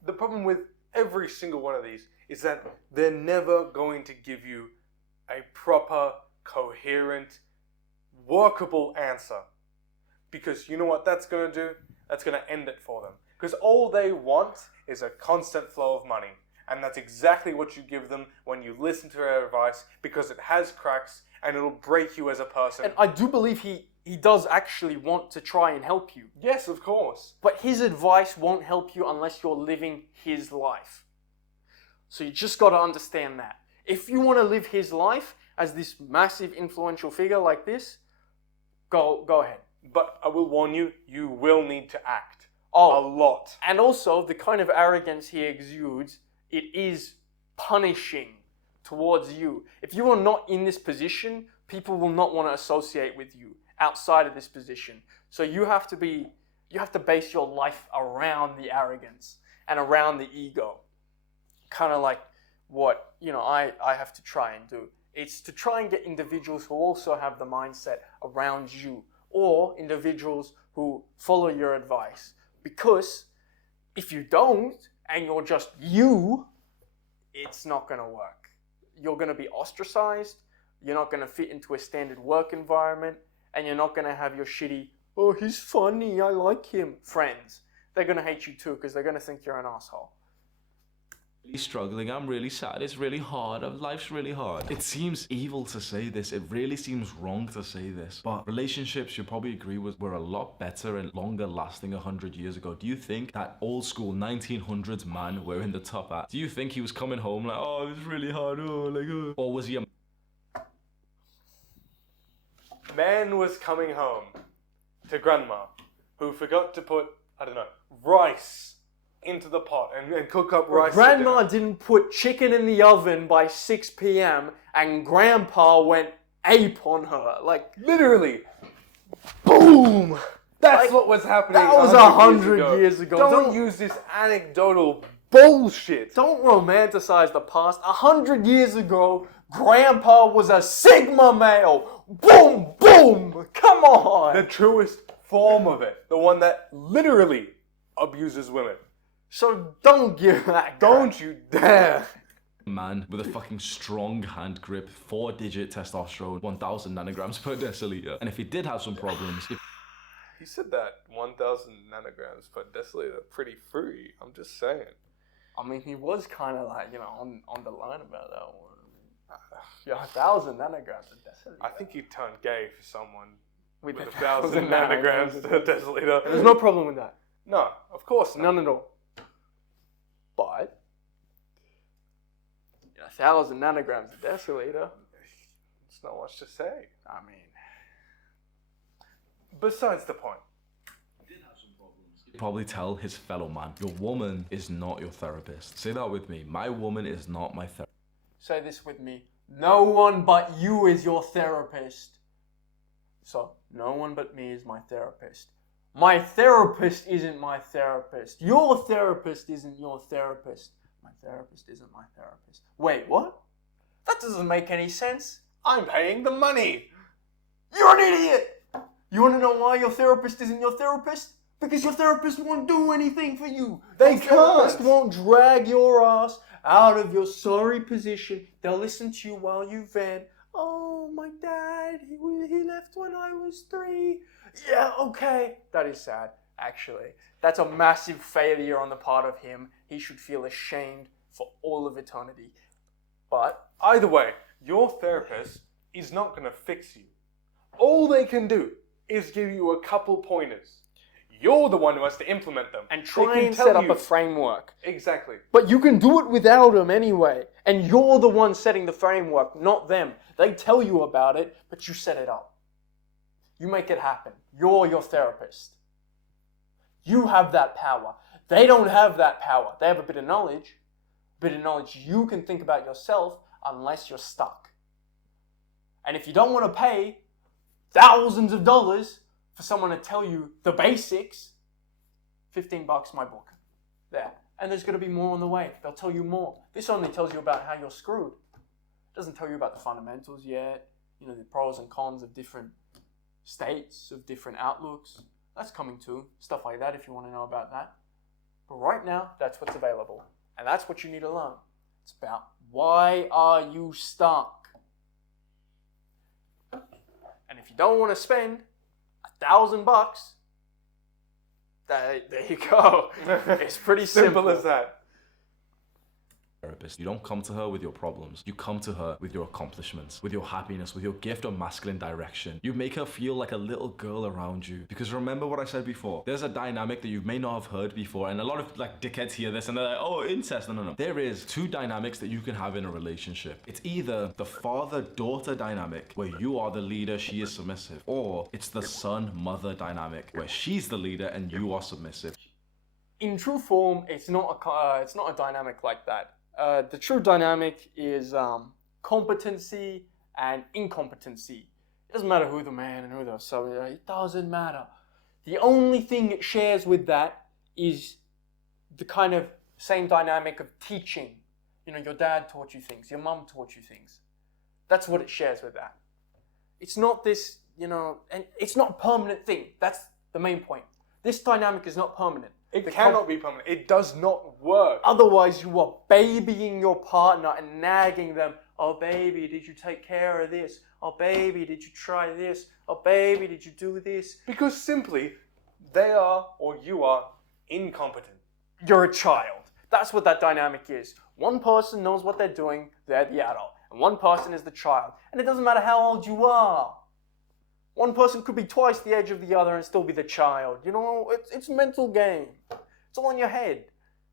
The problem with every single one of these is that they're never going to give you a proper, coherent, workable answer. Because you know what that's going to do? That's going to end it for them. Because all they want is a constant flow of money. And that's exactly what you give them when you listen to their advice, because it has cracks and it'll break you as a person. and I do believe he does actually want to try and help you. Yes, of course. But his advice won't help you unless you're living his life. So you just got to understand that. If you want to live his life as this massive influential figure like this, go ahead. But I will warn you, you will need to act. Oh, A lot. and also the kind of arrogance he exudes, it is punishing towards you. If you are not in this position, people will not want to associate with you outside of this position. So you have to base your life around the arrogance and around the ego. Kind of like what, I have to try and do. It's to try and get individuals who also have the mindset around you, or individuals who follow your advice. Because if you don't, and you're just you, it's not going to work. You're going to be ostracized, you're not going to fit into a standard work environment, and you're not going to have your shitty, oh, he's funny, I like him, friends. They're going to hate you too, because they're going to think you're an asshole. Struggling. I'm really sad. It's really hard. Life's really hard. It seems evil to say this. It really seems wrong to say this. But relationships, you'll probably agree with, were a lot better and longer lasting 100 years ago. Do you think that old school 1900s man wearing the top hat, do you think he was coming home like, oh, it was really hard, or was he a... Man was coming home to grandma, who forgot to put, rice into the pot and cook up rice. for Grandma dinner. didn't put chicken in the oven by 6 p.m. and Grandpa went ape on her. Like, Literally, boom! boom. That's Like, what was happening. that was 100 years ago. Don't use this anecdotal bullshit. Don't romanticize the past. 100 years ago, Grandpa was a Sigma male. Boom, boom. Come on. The truest form of it. The one that literally abuses women. So don't give that. Don't you dare. Man with a fucking strong hand grip, 4-digit testosterone, 1000 nanograms per deciliter. And if he did have some problems, He said that 1,000 nanograms per deciliter pretty free. I'm just saying. I mean, he was kind of like, on the line about that one. Yeah, 1,000 nanograms a deciliter. I think you turned gay for someone with a 1,000 nanograms per deciliter. There's no problem with that. No, of course not. None at all. But 1,000 nanograms a deciliter. It's not much to say. I mean, Besides the point. probably tell his fellow man, your woman is not your therapist. Say that with me. My woman is not my therapist. say this with me. No one but you is your therapist. So, no one but me is my therapist. My therapist isn't my therapist. Your therapist isn't your therapist. My therapist isn't my therapist. Wait, what? That doesn't make any sense. I'm paying the money. You're an idiot! You want to know why your therapist isn't your therapist? Because your therapist won't do anything for you. They Your therapist can't. won't drag your ass out of your sorry position. They'll listen to you while you vent. Oh, my dad, he left when I was 3. Yeah, okay. That is sad, actually. That's a massive failure on the part of him. He should feel ashamed for all of eternity. But Either way, your therapist is not going to fix you. All they can do is give you a couple pointers. You're the one who has to implement them. and They try can and tell set up you- a framework. Exactly. But you can do it without them anyway. And you're the one setting the framework, not them. They tell you about it, but you set it up. You make it happen. You're your therapist. You have that power. They don't have that power. They have a bit of knowledge. You can think about yourself unless you're stuck. And if you don't want to pay thousands of dollars for someone to tell you the basics, $15 my book. There. And there's going to be more on the way. They'll tell you more. This only tells you about how you're screwed. It doesn't tell you about the fundamentals yet. The pros and cons of different states, of different outlooks. That's coming too. Stuff like that if you want to know about that. But right now, that's what's available. And that's what you need to learn. It's about why are you stuck? And if you don't want to spend $1,000, there you go. It's pretty simple. Simple as that. Therapist. You don't come to her with your problems. You come to her with your accomplishments, with your happiness, with your gift of masculine direction. You make her feel like a little girl around you. Because remember what I said before. There's a dynamic that you may not have heard before, and a lot of dickheads hear this and they're like, oh, incest. No. There is 2 dynamics that you can have in a relationship. It's either the father-daughter dynamic, where you are the leader, she is submissive, or it's the son-mother dynamic, where she's the leader and you are submissive. In true form, it's not a dynamic like that. The true dynamic is competency and incompetency. It doesn't matter who the man and who the son is. It doesn't matter. The only thing it shares with that is the kind of same dynamic of teaching. Your dad taught you things. Your mum taught you things. That's what it shares with that. It's not this, and it's not a permanent thing. That's the main point. This dynamic is not permanent. It cannot be permanent. It does not work. Otherwise, you are babying your partner and nagging them. Oh, baby, did you take care of this? Oh, baby, did you try this? Oh, baby, did you do this? Because simply, they are or you are incompetent. You're a child. That's what that dynamic is. One person knows what they're doing, they're the adult. And one person is the child. And it doesn't matter how old you are. One person could be twice the age of the other and still be the child. It's a mental game. It's all in your head.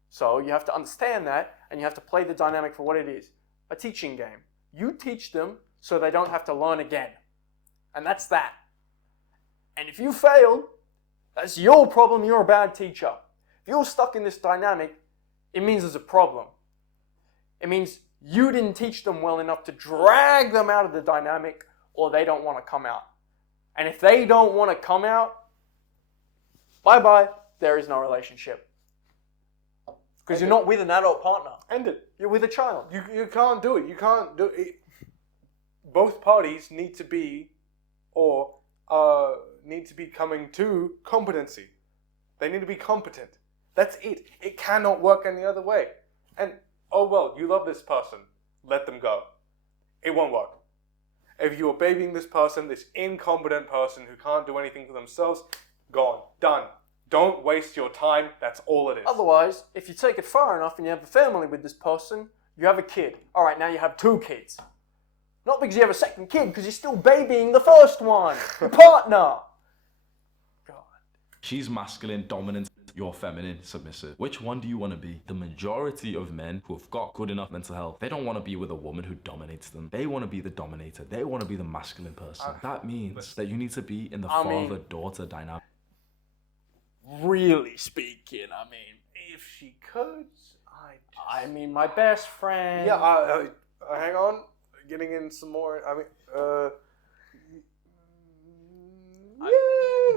So you have to understand that, and you have to play the dynamic for what it is. A teaching game. You teach them so they don't have to learn again. And that's that. And if you failed, that's your problem. You're a bad teacher. If you're stuck in this dynamic, it means there's a problem. It means you didn't teach them well enough to drag them out of the dynamic, or they don't want to come out. And if they don't want to come out, bye-bye, there is no relationship. Because you're not with an adult partner. End it. You're with a child. You can't do it. You can't do it. Both parties need to be, need to be coming to competency. They need to be competent. That's it. It cannot work any other way. And, oh well, you love this person. Let them go. It won't work. If you're babying this person, this incompetent person who can't do anything for themselves, gone. Done. Don't waste your time. That's all it is. Otherwise, if you take it far enough and you have a family with this person, you have a kid. All right, now you have 2 kids. Not because you have a second kid, because you're still babying the first one. Your partner. God. She's masculine, dominant. You're feminine, submissive. Which one do you want to be? The majority of men who have got good enough mental health, they don't want to be with a woman who dominates them. They want to be the dominator. They want to be the masculine person. That means that you need to be in the father-daughter dynamic. Really speaking, I mean, If she could, I mean, my best friend. Yeah, hang on. Getting in some more.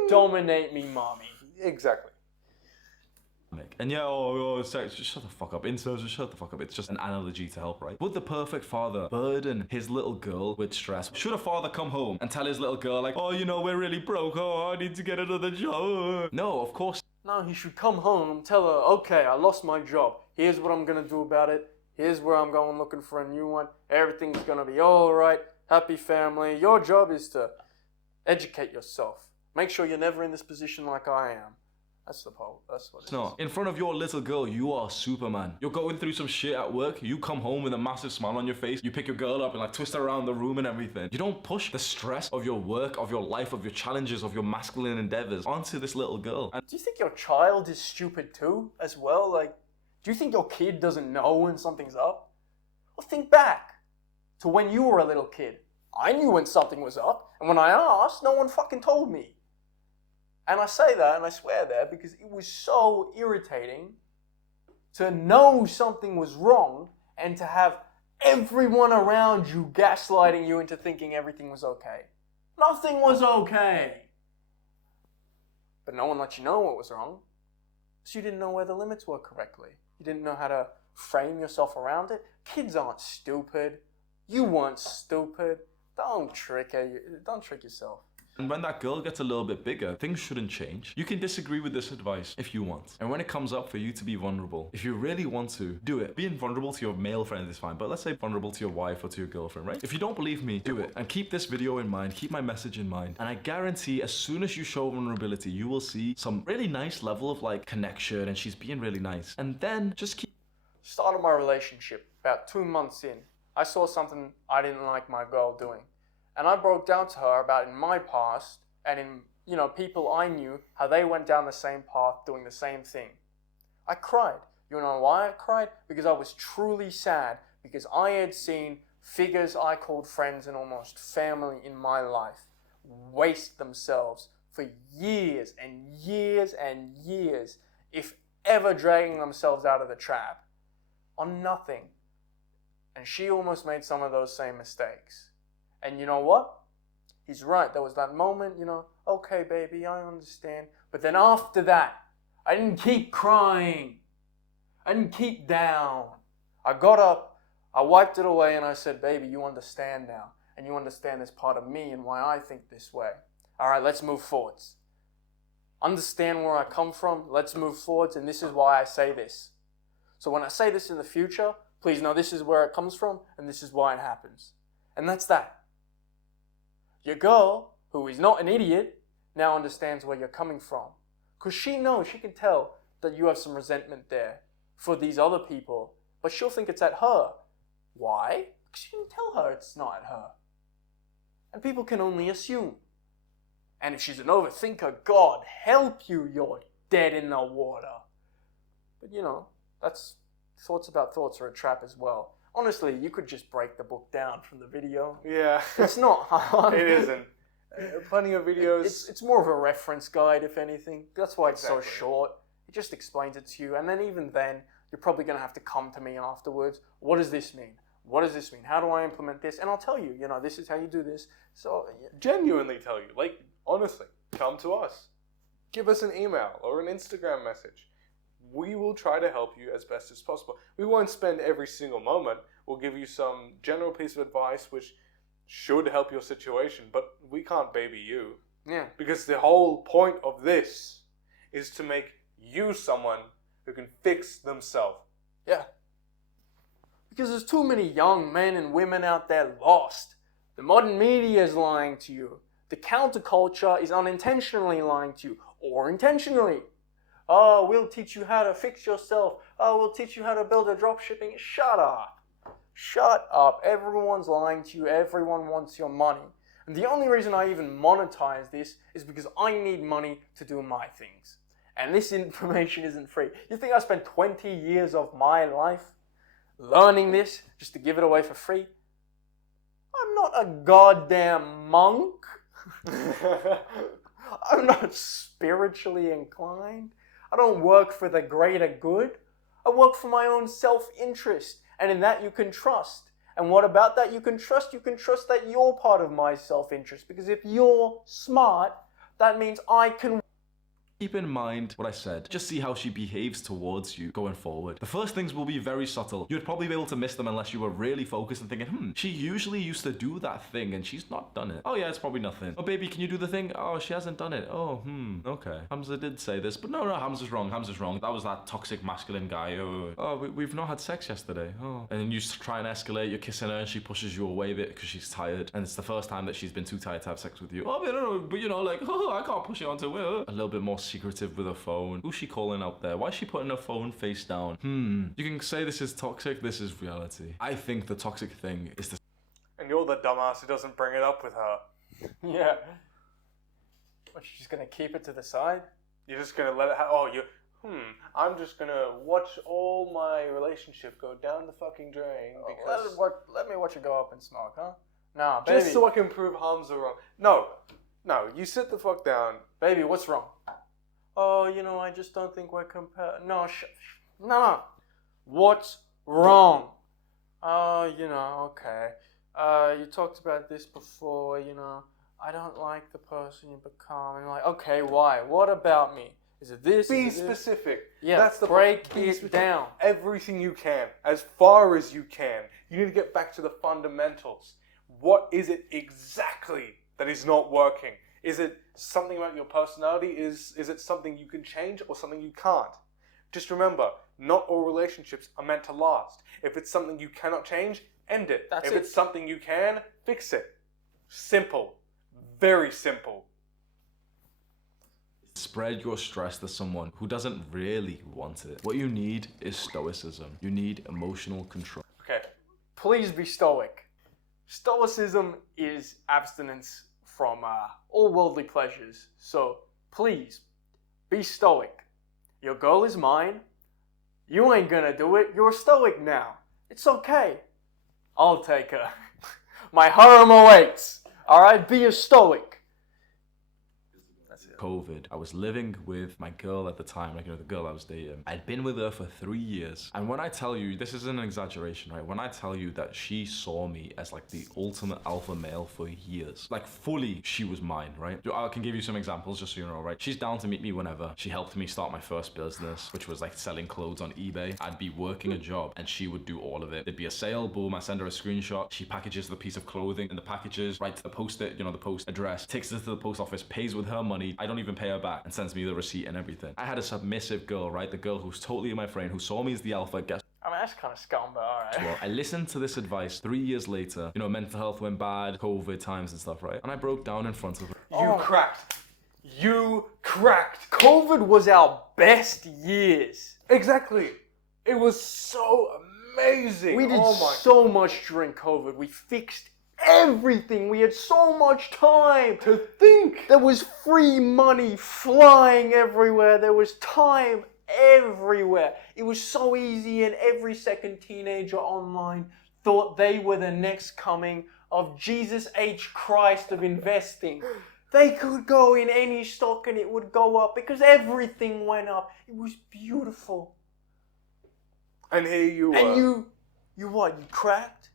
Dominate me, mommy. Exactly. And sex, just shut the fuck up. Incels, just shut the fuck up. It's just an analogy to help, right? Would the perfect father burden his little girl with stress? Should a father come home and tell his little girl, like, oh, we're really broke. Oh, I need to get another job. No, of course. No, he should come home and tell her, okay, I lost my job. Here's what I'm going to do about it. Here's where I'm going looking for a new one. Everything's going to be all right. Happy family. Your job is to educate yourself. Make sure you're never in this position like I am. That's the point. That's what it is. No, in front of your little girl, you are Superman. You're going through some shit at work. You come home with a massive smile on your face. You pick your girl up and like twist her around the room and everything. You don't push the stress of your work, of your life, of your challenges, of your masculine endeavors onto this little girl. And do you think your child is stupid too, as well? Like, do you think your kid doesn't know when something's up? Well, think back to when you were a little kid. I knew when something was up, and when I asked, no one fucking told me. And I say that, and I swear that, because it was so irritating to know something was wrong and to have everyone around you gaslighting you into thinking everything was okay. Nothing was okay. But no one let you know what was wrong, so you didn't know where the limits were correctly. You didn't know how to frame yourself around it. Kids aren't stupid. You weren't stupid. Don't trick yourself. And when that girl gets a little bit bigger, things shouldn't change. You can disagree with this advice if you want. And when it comes up for you to be vulnerable, if you really want to, do it. Being vulnerable to your male friend is fine, but let's say vulnerable to your wife or to your girlfriend, right? If you don't believe me, do it. And keep this video in mind, keep my message in mind. And I guarantee as soon as you show vulnerability, you will see some really nice level of like connection and she's being really nice. And then just keep... Started my relationship about 2 months in. I saw something I didn't like my girl doing. And I broke down to her about in my past and in, people I knew, how they went down the same path doing the same thing. I cried. You know why I cried? Because I was truly sad, because I had seen figures I called friends and almost family in my life waste themselves for years and years and years, if ever dragging themselves out of the trap, on nothing. And she almost made some of those same mistakes. And you know what? He's right. There was that moment, okay, baby, I understand. But then after that, I didn't keep crying. I didn't keep down. I got up, I wiped it away, and I said, baby, you understand now. And you understand this part of me and why I think this way. All right, let's move forwards. Understand where I come from. Let's move forwards, and this is why I say this. So when I say this in the future, please know this is where it comes from, and this is why it happens. And that's that. Your girl, who is not an idiot, now understands where you're coming from. Because she knows, she can tell that you have some resentment there for these other people, but she'll think it's at her. Why? Because you didn't tell her it's not at her. And people can only assume. And if she's an overthinker, God help you, you're dead in the water. But that's thoughts about thoughts are a trap as well. Honestly, you could just break the book down from the video. Yeah. It's not hard. It isn't. Plenty of videos. It's more of a reference guide, if anything. That's why it's Exactly. so short. It just explains it to you. And then even then, you're probably going to have to come to me afterwards. What does this mean? What does this mean? How do I implement this? And I'll tell you, this is how you do this. So, Genuinely tell you. Like, honestly, come to us. Give us an email or an Instagram message. We will try to help you as best as possible. We won't spend every single moment. We'll give you some general piece of advice which should help your situation, but we can't baby you. Yeah. Because the whole point of this is to make you someone who can fix themselves. Yeah. Because there's too many young men and women out there lost. The modern media is lying to you. The counterculture is unintentionally lying to you, or intentionally. Oh, we'll teach you how to fix yourself. Oh, we'll teach you how to build a dropshipping. Shut up. Shut up. Everyone's lying to you. Everyone wants your money. And the only reason I even monetize this is because I need money to do my things. And this information isn't free. You think I spent 20 years of my life learning this just to give it away for free? I'm not a goddamn monk. I'm not spiritually inclined. I don't work for the greater good. I work for my own self-interest. And in that you can trust. And what about that you can trust? You can trust that you're part of my self-interest. Because if you're smart, that means I can... Keep in mind what I said. Just see how she behaves towards you going forward. The first things will be very subtle. You'd probably be able to miss them unless you were really focused and thinking, she usually used to do that thing and she's not done it. Oh yeah, it's probably nothing. Oh baby, can you do the thing? Oh, she hasn't done it. Oh, okay. Hamza did say this, but no, Hamza's wrong. Hamza's wrong. That was that toxic masculine guy. We've not had sex yesterday. Oh. And then you try and escalate, you're kissing her and she pushes you away a bit because she's tired. And it's the first time that she's been too tired to have sex with you. Oh, but I can't push it onto her. A little bit more secretive with her phone. Who's she calling out there? Why is she putting her phone face down? You can say this is toxic, this is reality. I think the toxic thing is the... And you're the dumbass who doesn't bring it up with her. Yeah. What, she's just gonna keep it to the side? You're just gonna let it I'm just gonna watch all my relationship go down the fucking drain because... Let me watch it go up in smoke, huh? Nah, baby. Just so I can prove Hamza wrong. No, you sit the fuck down. Baby, what's wrong? Oh, I just don't think we're No. What's wrong? Oh, okay. You talked about this before, I don't like the person you become. And you're like, okay, why? What about me? Is it this? Be specific. Yeah, that's the break it down. Everything you can, as far as you can. You need to get back to the fundamentals. What is it exactly that is not working? Is it something about your personality? Is it something you can change or something you can't? Just remember, not all relationships are meant to last. If it's something you cannot change, end it. If it's something you can, fix it. Simple. Very simple. Spread your stress to someone who doesn't really want it. What you need is stoicism. You need emotional control. Okay, please be stoic. Stoicism is abstinence from all worldly pleasures. So please be stoic. Your girl is mine. You ain't gonna do it. You're a stoic now. It's okay. I'll take her. My harem awaits. Alright, be a stoic. COVID. I was living with my girl at the time, the girl I was dating. I'd been with her for 3 years. And when I tell you, this isn't an exaggeration, right? When I tell you that she saw me as the ultimate alpha male for years, fully she was mine, right? I can give you some examples just so you know, right? She's down to meet me whenever. She helped me start my first business, which was selling clothes on eBay. I'd be working a job and she would do all of it. There'd be a sale, boom, I send her a screenshot. She packages the piece of clothing in the packages, writes the post-it, the post address, takes it to the post office, pays with her money. I don't even pay her back and sends me the receipt and everything. I had a submissive girl, right? The girl who's totally my friend, who saw me as the alpha. Guess that's kind of scum, but alright. well, I listened to this advice 3 years later. Mental health went bad, COVID times and stuff, right? And I broke down in front of her. You cracked. COVID was our best years. Exactly. It was so amazing. We did so much during COVID. We fixed everything. We had so much time to think. There was free money flying everywhere. There was time everywhere. It was so easy, and every second teenager online thought they were the next coming of Jesus H. Christ of investing. They could go in any stock and it would go up because everything went up. It was beautiful. And here you were. And you what? You cracked?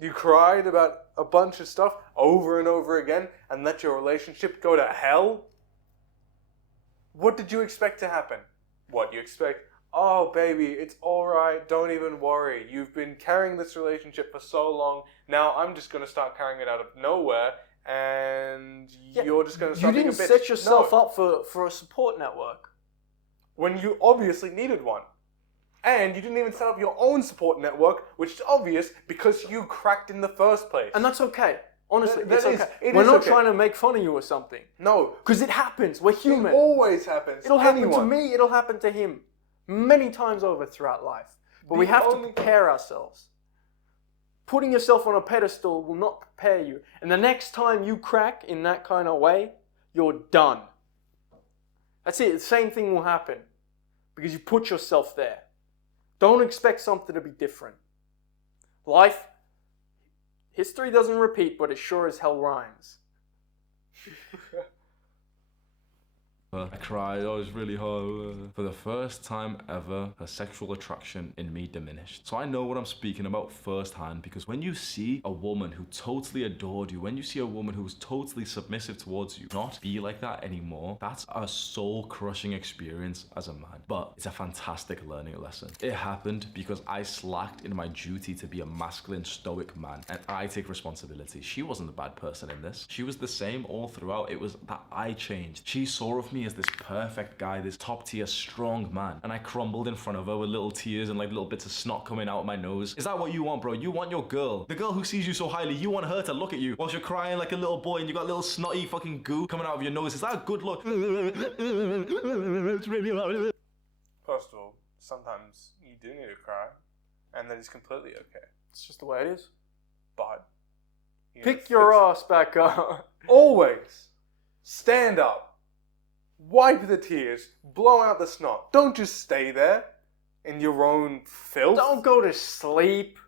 You cried about a bunch of stuff over and over again and let your relationship go to hell? What did you expect to happen? What, you expect, oh baby, it's alright, don't even worry. You've been carrying this relationship for so long, now I'm just going to start carrying it out of nowhere and you're just going to start being a bitch. You didn't set yourself No. up for a support network. When you obviously needed one. And you didn't even set up your own support network, which is obvious because you cracked in the first place. And that's okay. Honestly, That it's is- okay. it We're is not okay. trying to make fun of you or something. No, Because it happens. We're human. it always happens. It'll happen to Anyone. me, it'll happen to him. Many times over throughout life. But we The have to only- prepare ourselves. Putting yourself on a pedestal will not prepare you. And the next time you crack in that kind of way, you're done. That's it. The same thing will happen. Because you put yourself there. Don't expect something to be different. Life, history doesn't repeat, but it sure as hell rhymes. I cried, I was really hard. For the first time ever, her sexual attraction in me diminished. So I know what I'm speaking about firsthand, because when you see a woman who totally adored you, when you see a woman who's totally submissive towards you not be like that anymore, that's a soul-crushing experience as a man. But it's a fantastic learning lesson. It happened because I slacked in my duty to be a masculine, stoic man, and I take responsibility. She wasn't the bad person in this. She was the same all throughout. It was that I changed. She saw of me as this perfect guy, this top tier strong man, and I crumbled in front of her with little tears and like little bits of snot coming out of my nose. Is that what you want, bro? You want your girl, the girl who sees you so highly, you want her to look at you whilst you're crying like a little boy and you got little snotty fucking goo coming out of your nose. Is that a good look? It's really hard. First of all, sometimes you do need to cry, and that is completely okay. It's just the way it is. But you Pick know, your fix- ass back up. Always stand up, wipe the tears, blow out the snot. Don't just stay there in your own filth. Don't go to sleep.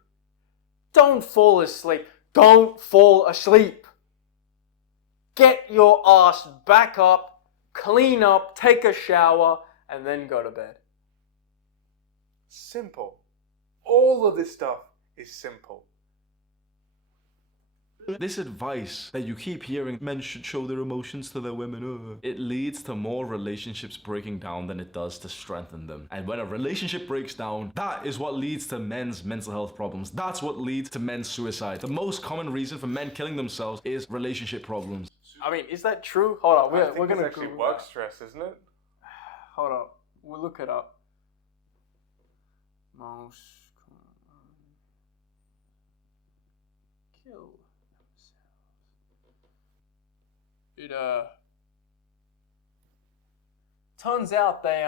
Don't fall asleep. Don't fall asleep. Get your ass back up, clean up, take a shower, and then go to bed. Simple. All of this stuff is simple. This advice that you keep hearing, men should show their emotions to their women, it leads to more relationships breaking down than it does to strengthen them. And when a relationship breaks down, that is what leads to men's mental health problems. That's what leads to men's suicide. The most common reason for men killing themselves is relationship problems. I mean, is that true? Hold on, I think we're gonna it's actually Google work that. stress, isn't it? Hold up, we'll look it up. Most kill themselves. It turns out they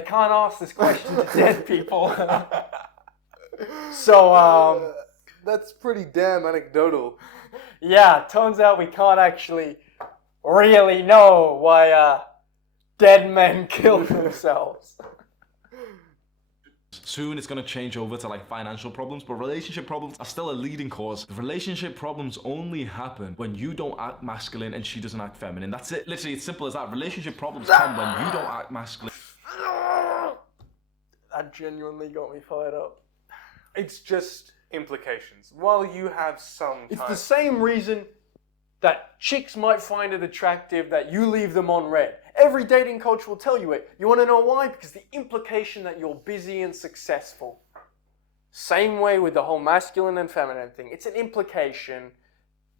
can't ask this question to dead people. So That's pretty damn anecdotal. yeah, turns out we can't actually really know why dead men kill themselves. Soon it's gonna change over to like financial problems, but relationship problems are still a leading cause. Relationship problems only happen when you don't act masculine and she doesn't act feminine. That's it. Literally, it's simple as that. Relationship problems come when you don't act masculine. That genuinely got me fired up. It's just implications. While you have some It's time... the same reason that chicks might find it attractive that you leave them on red. Every dating coach will tell you it. You want to know why? Because the implication that you're busy and successful. Same way with the whole masculine and feminine thing. It's an implication.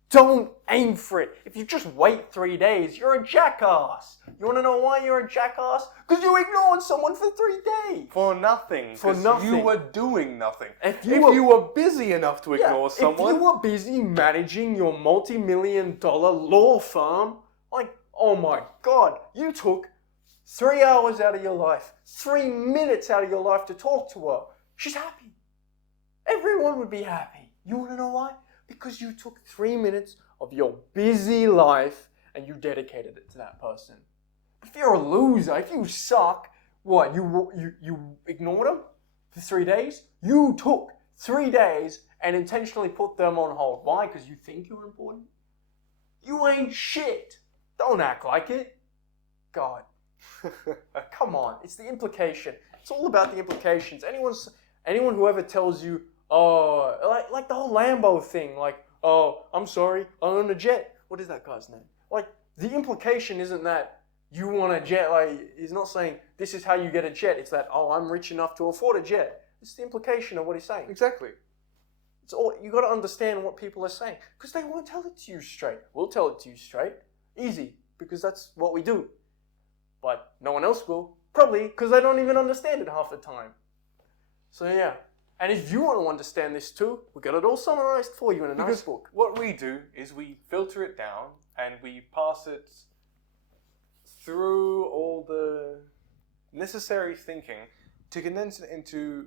Don't aim for it. If you just wait 3 days, you're a jackass. You want to know why you're a jackass? Because you ignored someone for 3 days. For nothing. For 'cause nothing. You were doing nothing. If If you you were- were busy enough to ignore someone... If you were busy managing your multi-million-dollar law firm, like, oh my God, you took 3 hours out of your life, 3 minutes out of your life to talk to her. She's happy. Everyone would be happy. You want to know why? Because you took 3 minutes of your busy life and you dedicated it to that person. If you're a loser, if you suck, what, you ignored them for 3 days? You took 3 days and intentionally put them on hold. Why? Because you think you're important? You ain't shit. Don't act like it. God. Come on. It's the implication. It's all about the implications. Anyone who ever tells you, Oh, like the whole Lambo thing. Like, oh, I'm sorry, I own a jet. What is that guy's name? Like, the implication isn't that you want a jet. Like, he's not saying this is how you get a jet. It's that, oh, I'm rich enough to afford a jet. It's the implication of what he's saying. Exactly. It's all you got to understand what people are saying because they won't tell it to you straight. We'll tell it to you straight, easy, because that's what we do. But no one else will, probably because they don't even understand it half the time. So yeah, and if you want to understand this too, we got it all summarized for you in a nice Because book. what we do is we filter it down and we pass it through all the necessary thinking to condense it into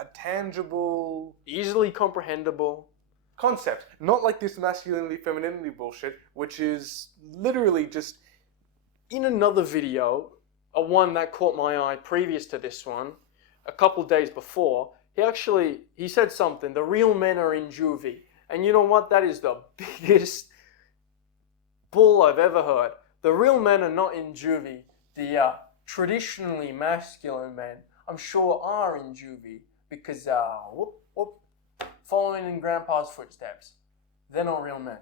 a tangible Easily comprehensible. concept. Not like this masculinity, femininity bullshit, which is literally just... In another video, a one that caught my eye previous to this one, a couple days before, he said something, the real men are in juvie. And you know what? That is the biggest bull I've ever heard. The real men are not in juvie. The traditionally masculine men, I'm sure, are in juvie because, following in grandpa's footsteps. They're not real men.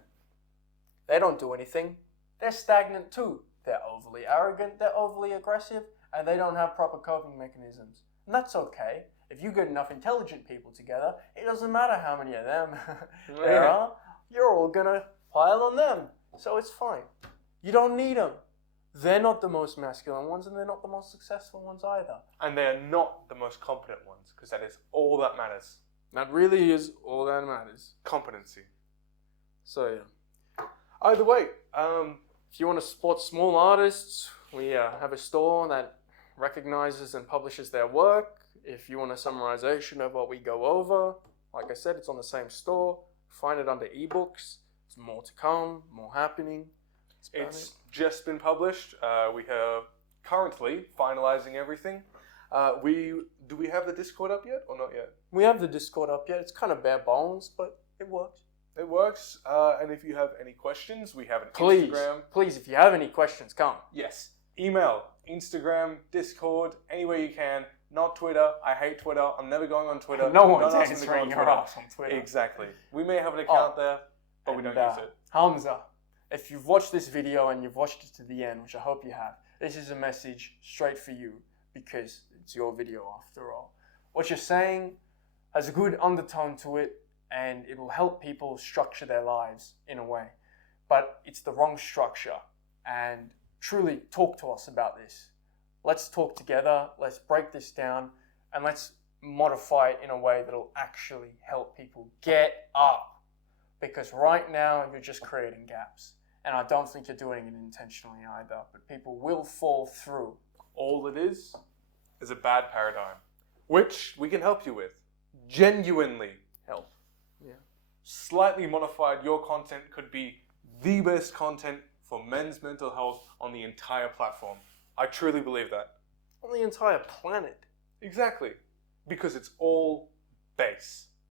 They don't do anything. They're stagnant too. They're overly arrogant, they're overly aggressive, and they don't have proper coping mechanisms. And that's okay. If you get enough intelligent people together, it doesn't matter how many of them there are, you're all gonna pile on them. So it's fine. You don't need them. They're not the most masculine ones, and they're not the most successful ones either. And they're not the most competent ones, because that is all that matters. That really is all that matters. Competency. So yeah. Either way, If you want to support small artists, we have a store that recognizes and publishes their work. If you want a summarization of what we go over, like I said, it's on the same store. Find it under ebooks. There's more to come, more happening. it's just been published. We are currently finalizing everything. Do we have the Discord up yet or not yet? We have the Discord up yet. It's kind of bare bones, but it works. It works. And if you have any questions, we have an Please, Instagram. please, if you have any questions, come. Yes. Email, Instagram, Discord, any way you can. Not Twitter. I hate Twitter. I'm never going on Twitter. No one's Don't ask me to go answering on your Twitter. ass on Twitter. Exactly. We may have an account there, but we And, don't use it. Hamza, if you've watched this video and you've watched it to the end, which I hope you have, this is a message straight for you because it's your video after all. What you're saying has a good undertone to it and it'll help people structure their lives in a way. But it's the wrong structure. And truly talk to us about this. Let's talk together, let's break this down, and let's modify it in a way that'll actually help people get up. Because right now, you're just creating gaps. And I don't think you're doing it intentionally either, but people will fall through. All it is a bad paradigm, which we can help you with. Genuinely help. Yeah. Slightly modified, your content could be the best content for men's mental health on the entire platform. I truly believe that. On the entire planet. Exactly. Because it's all base.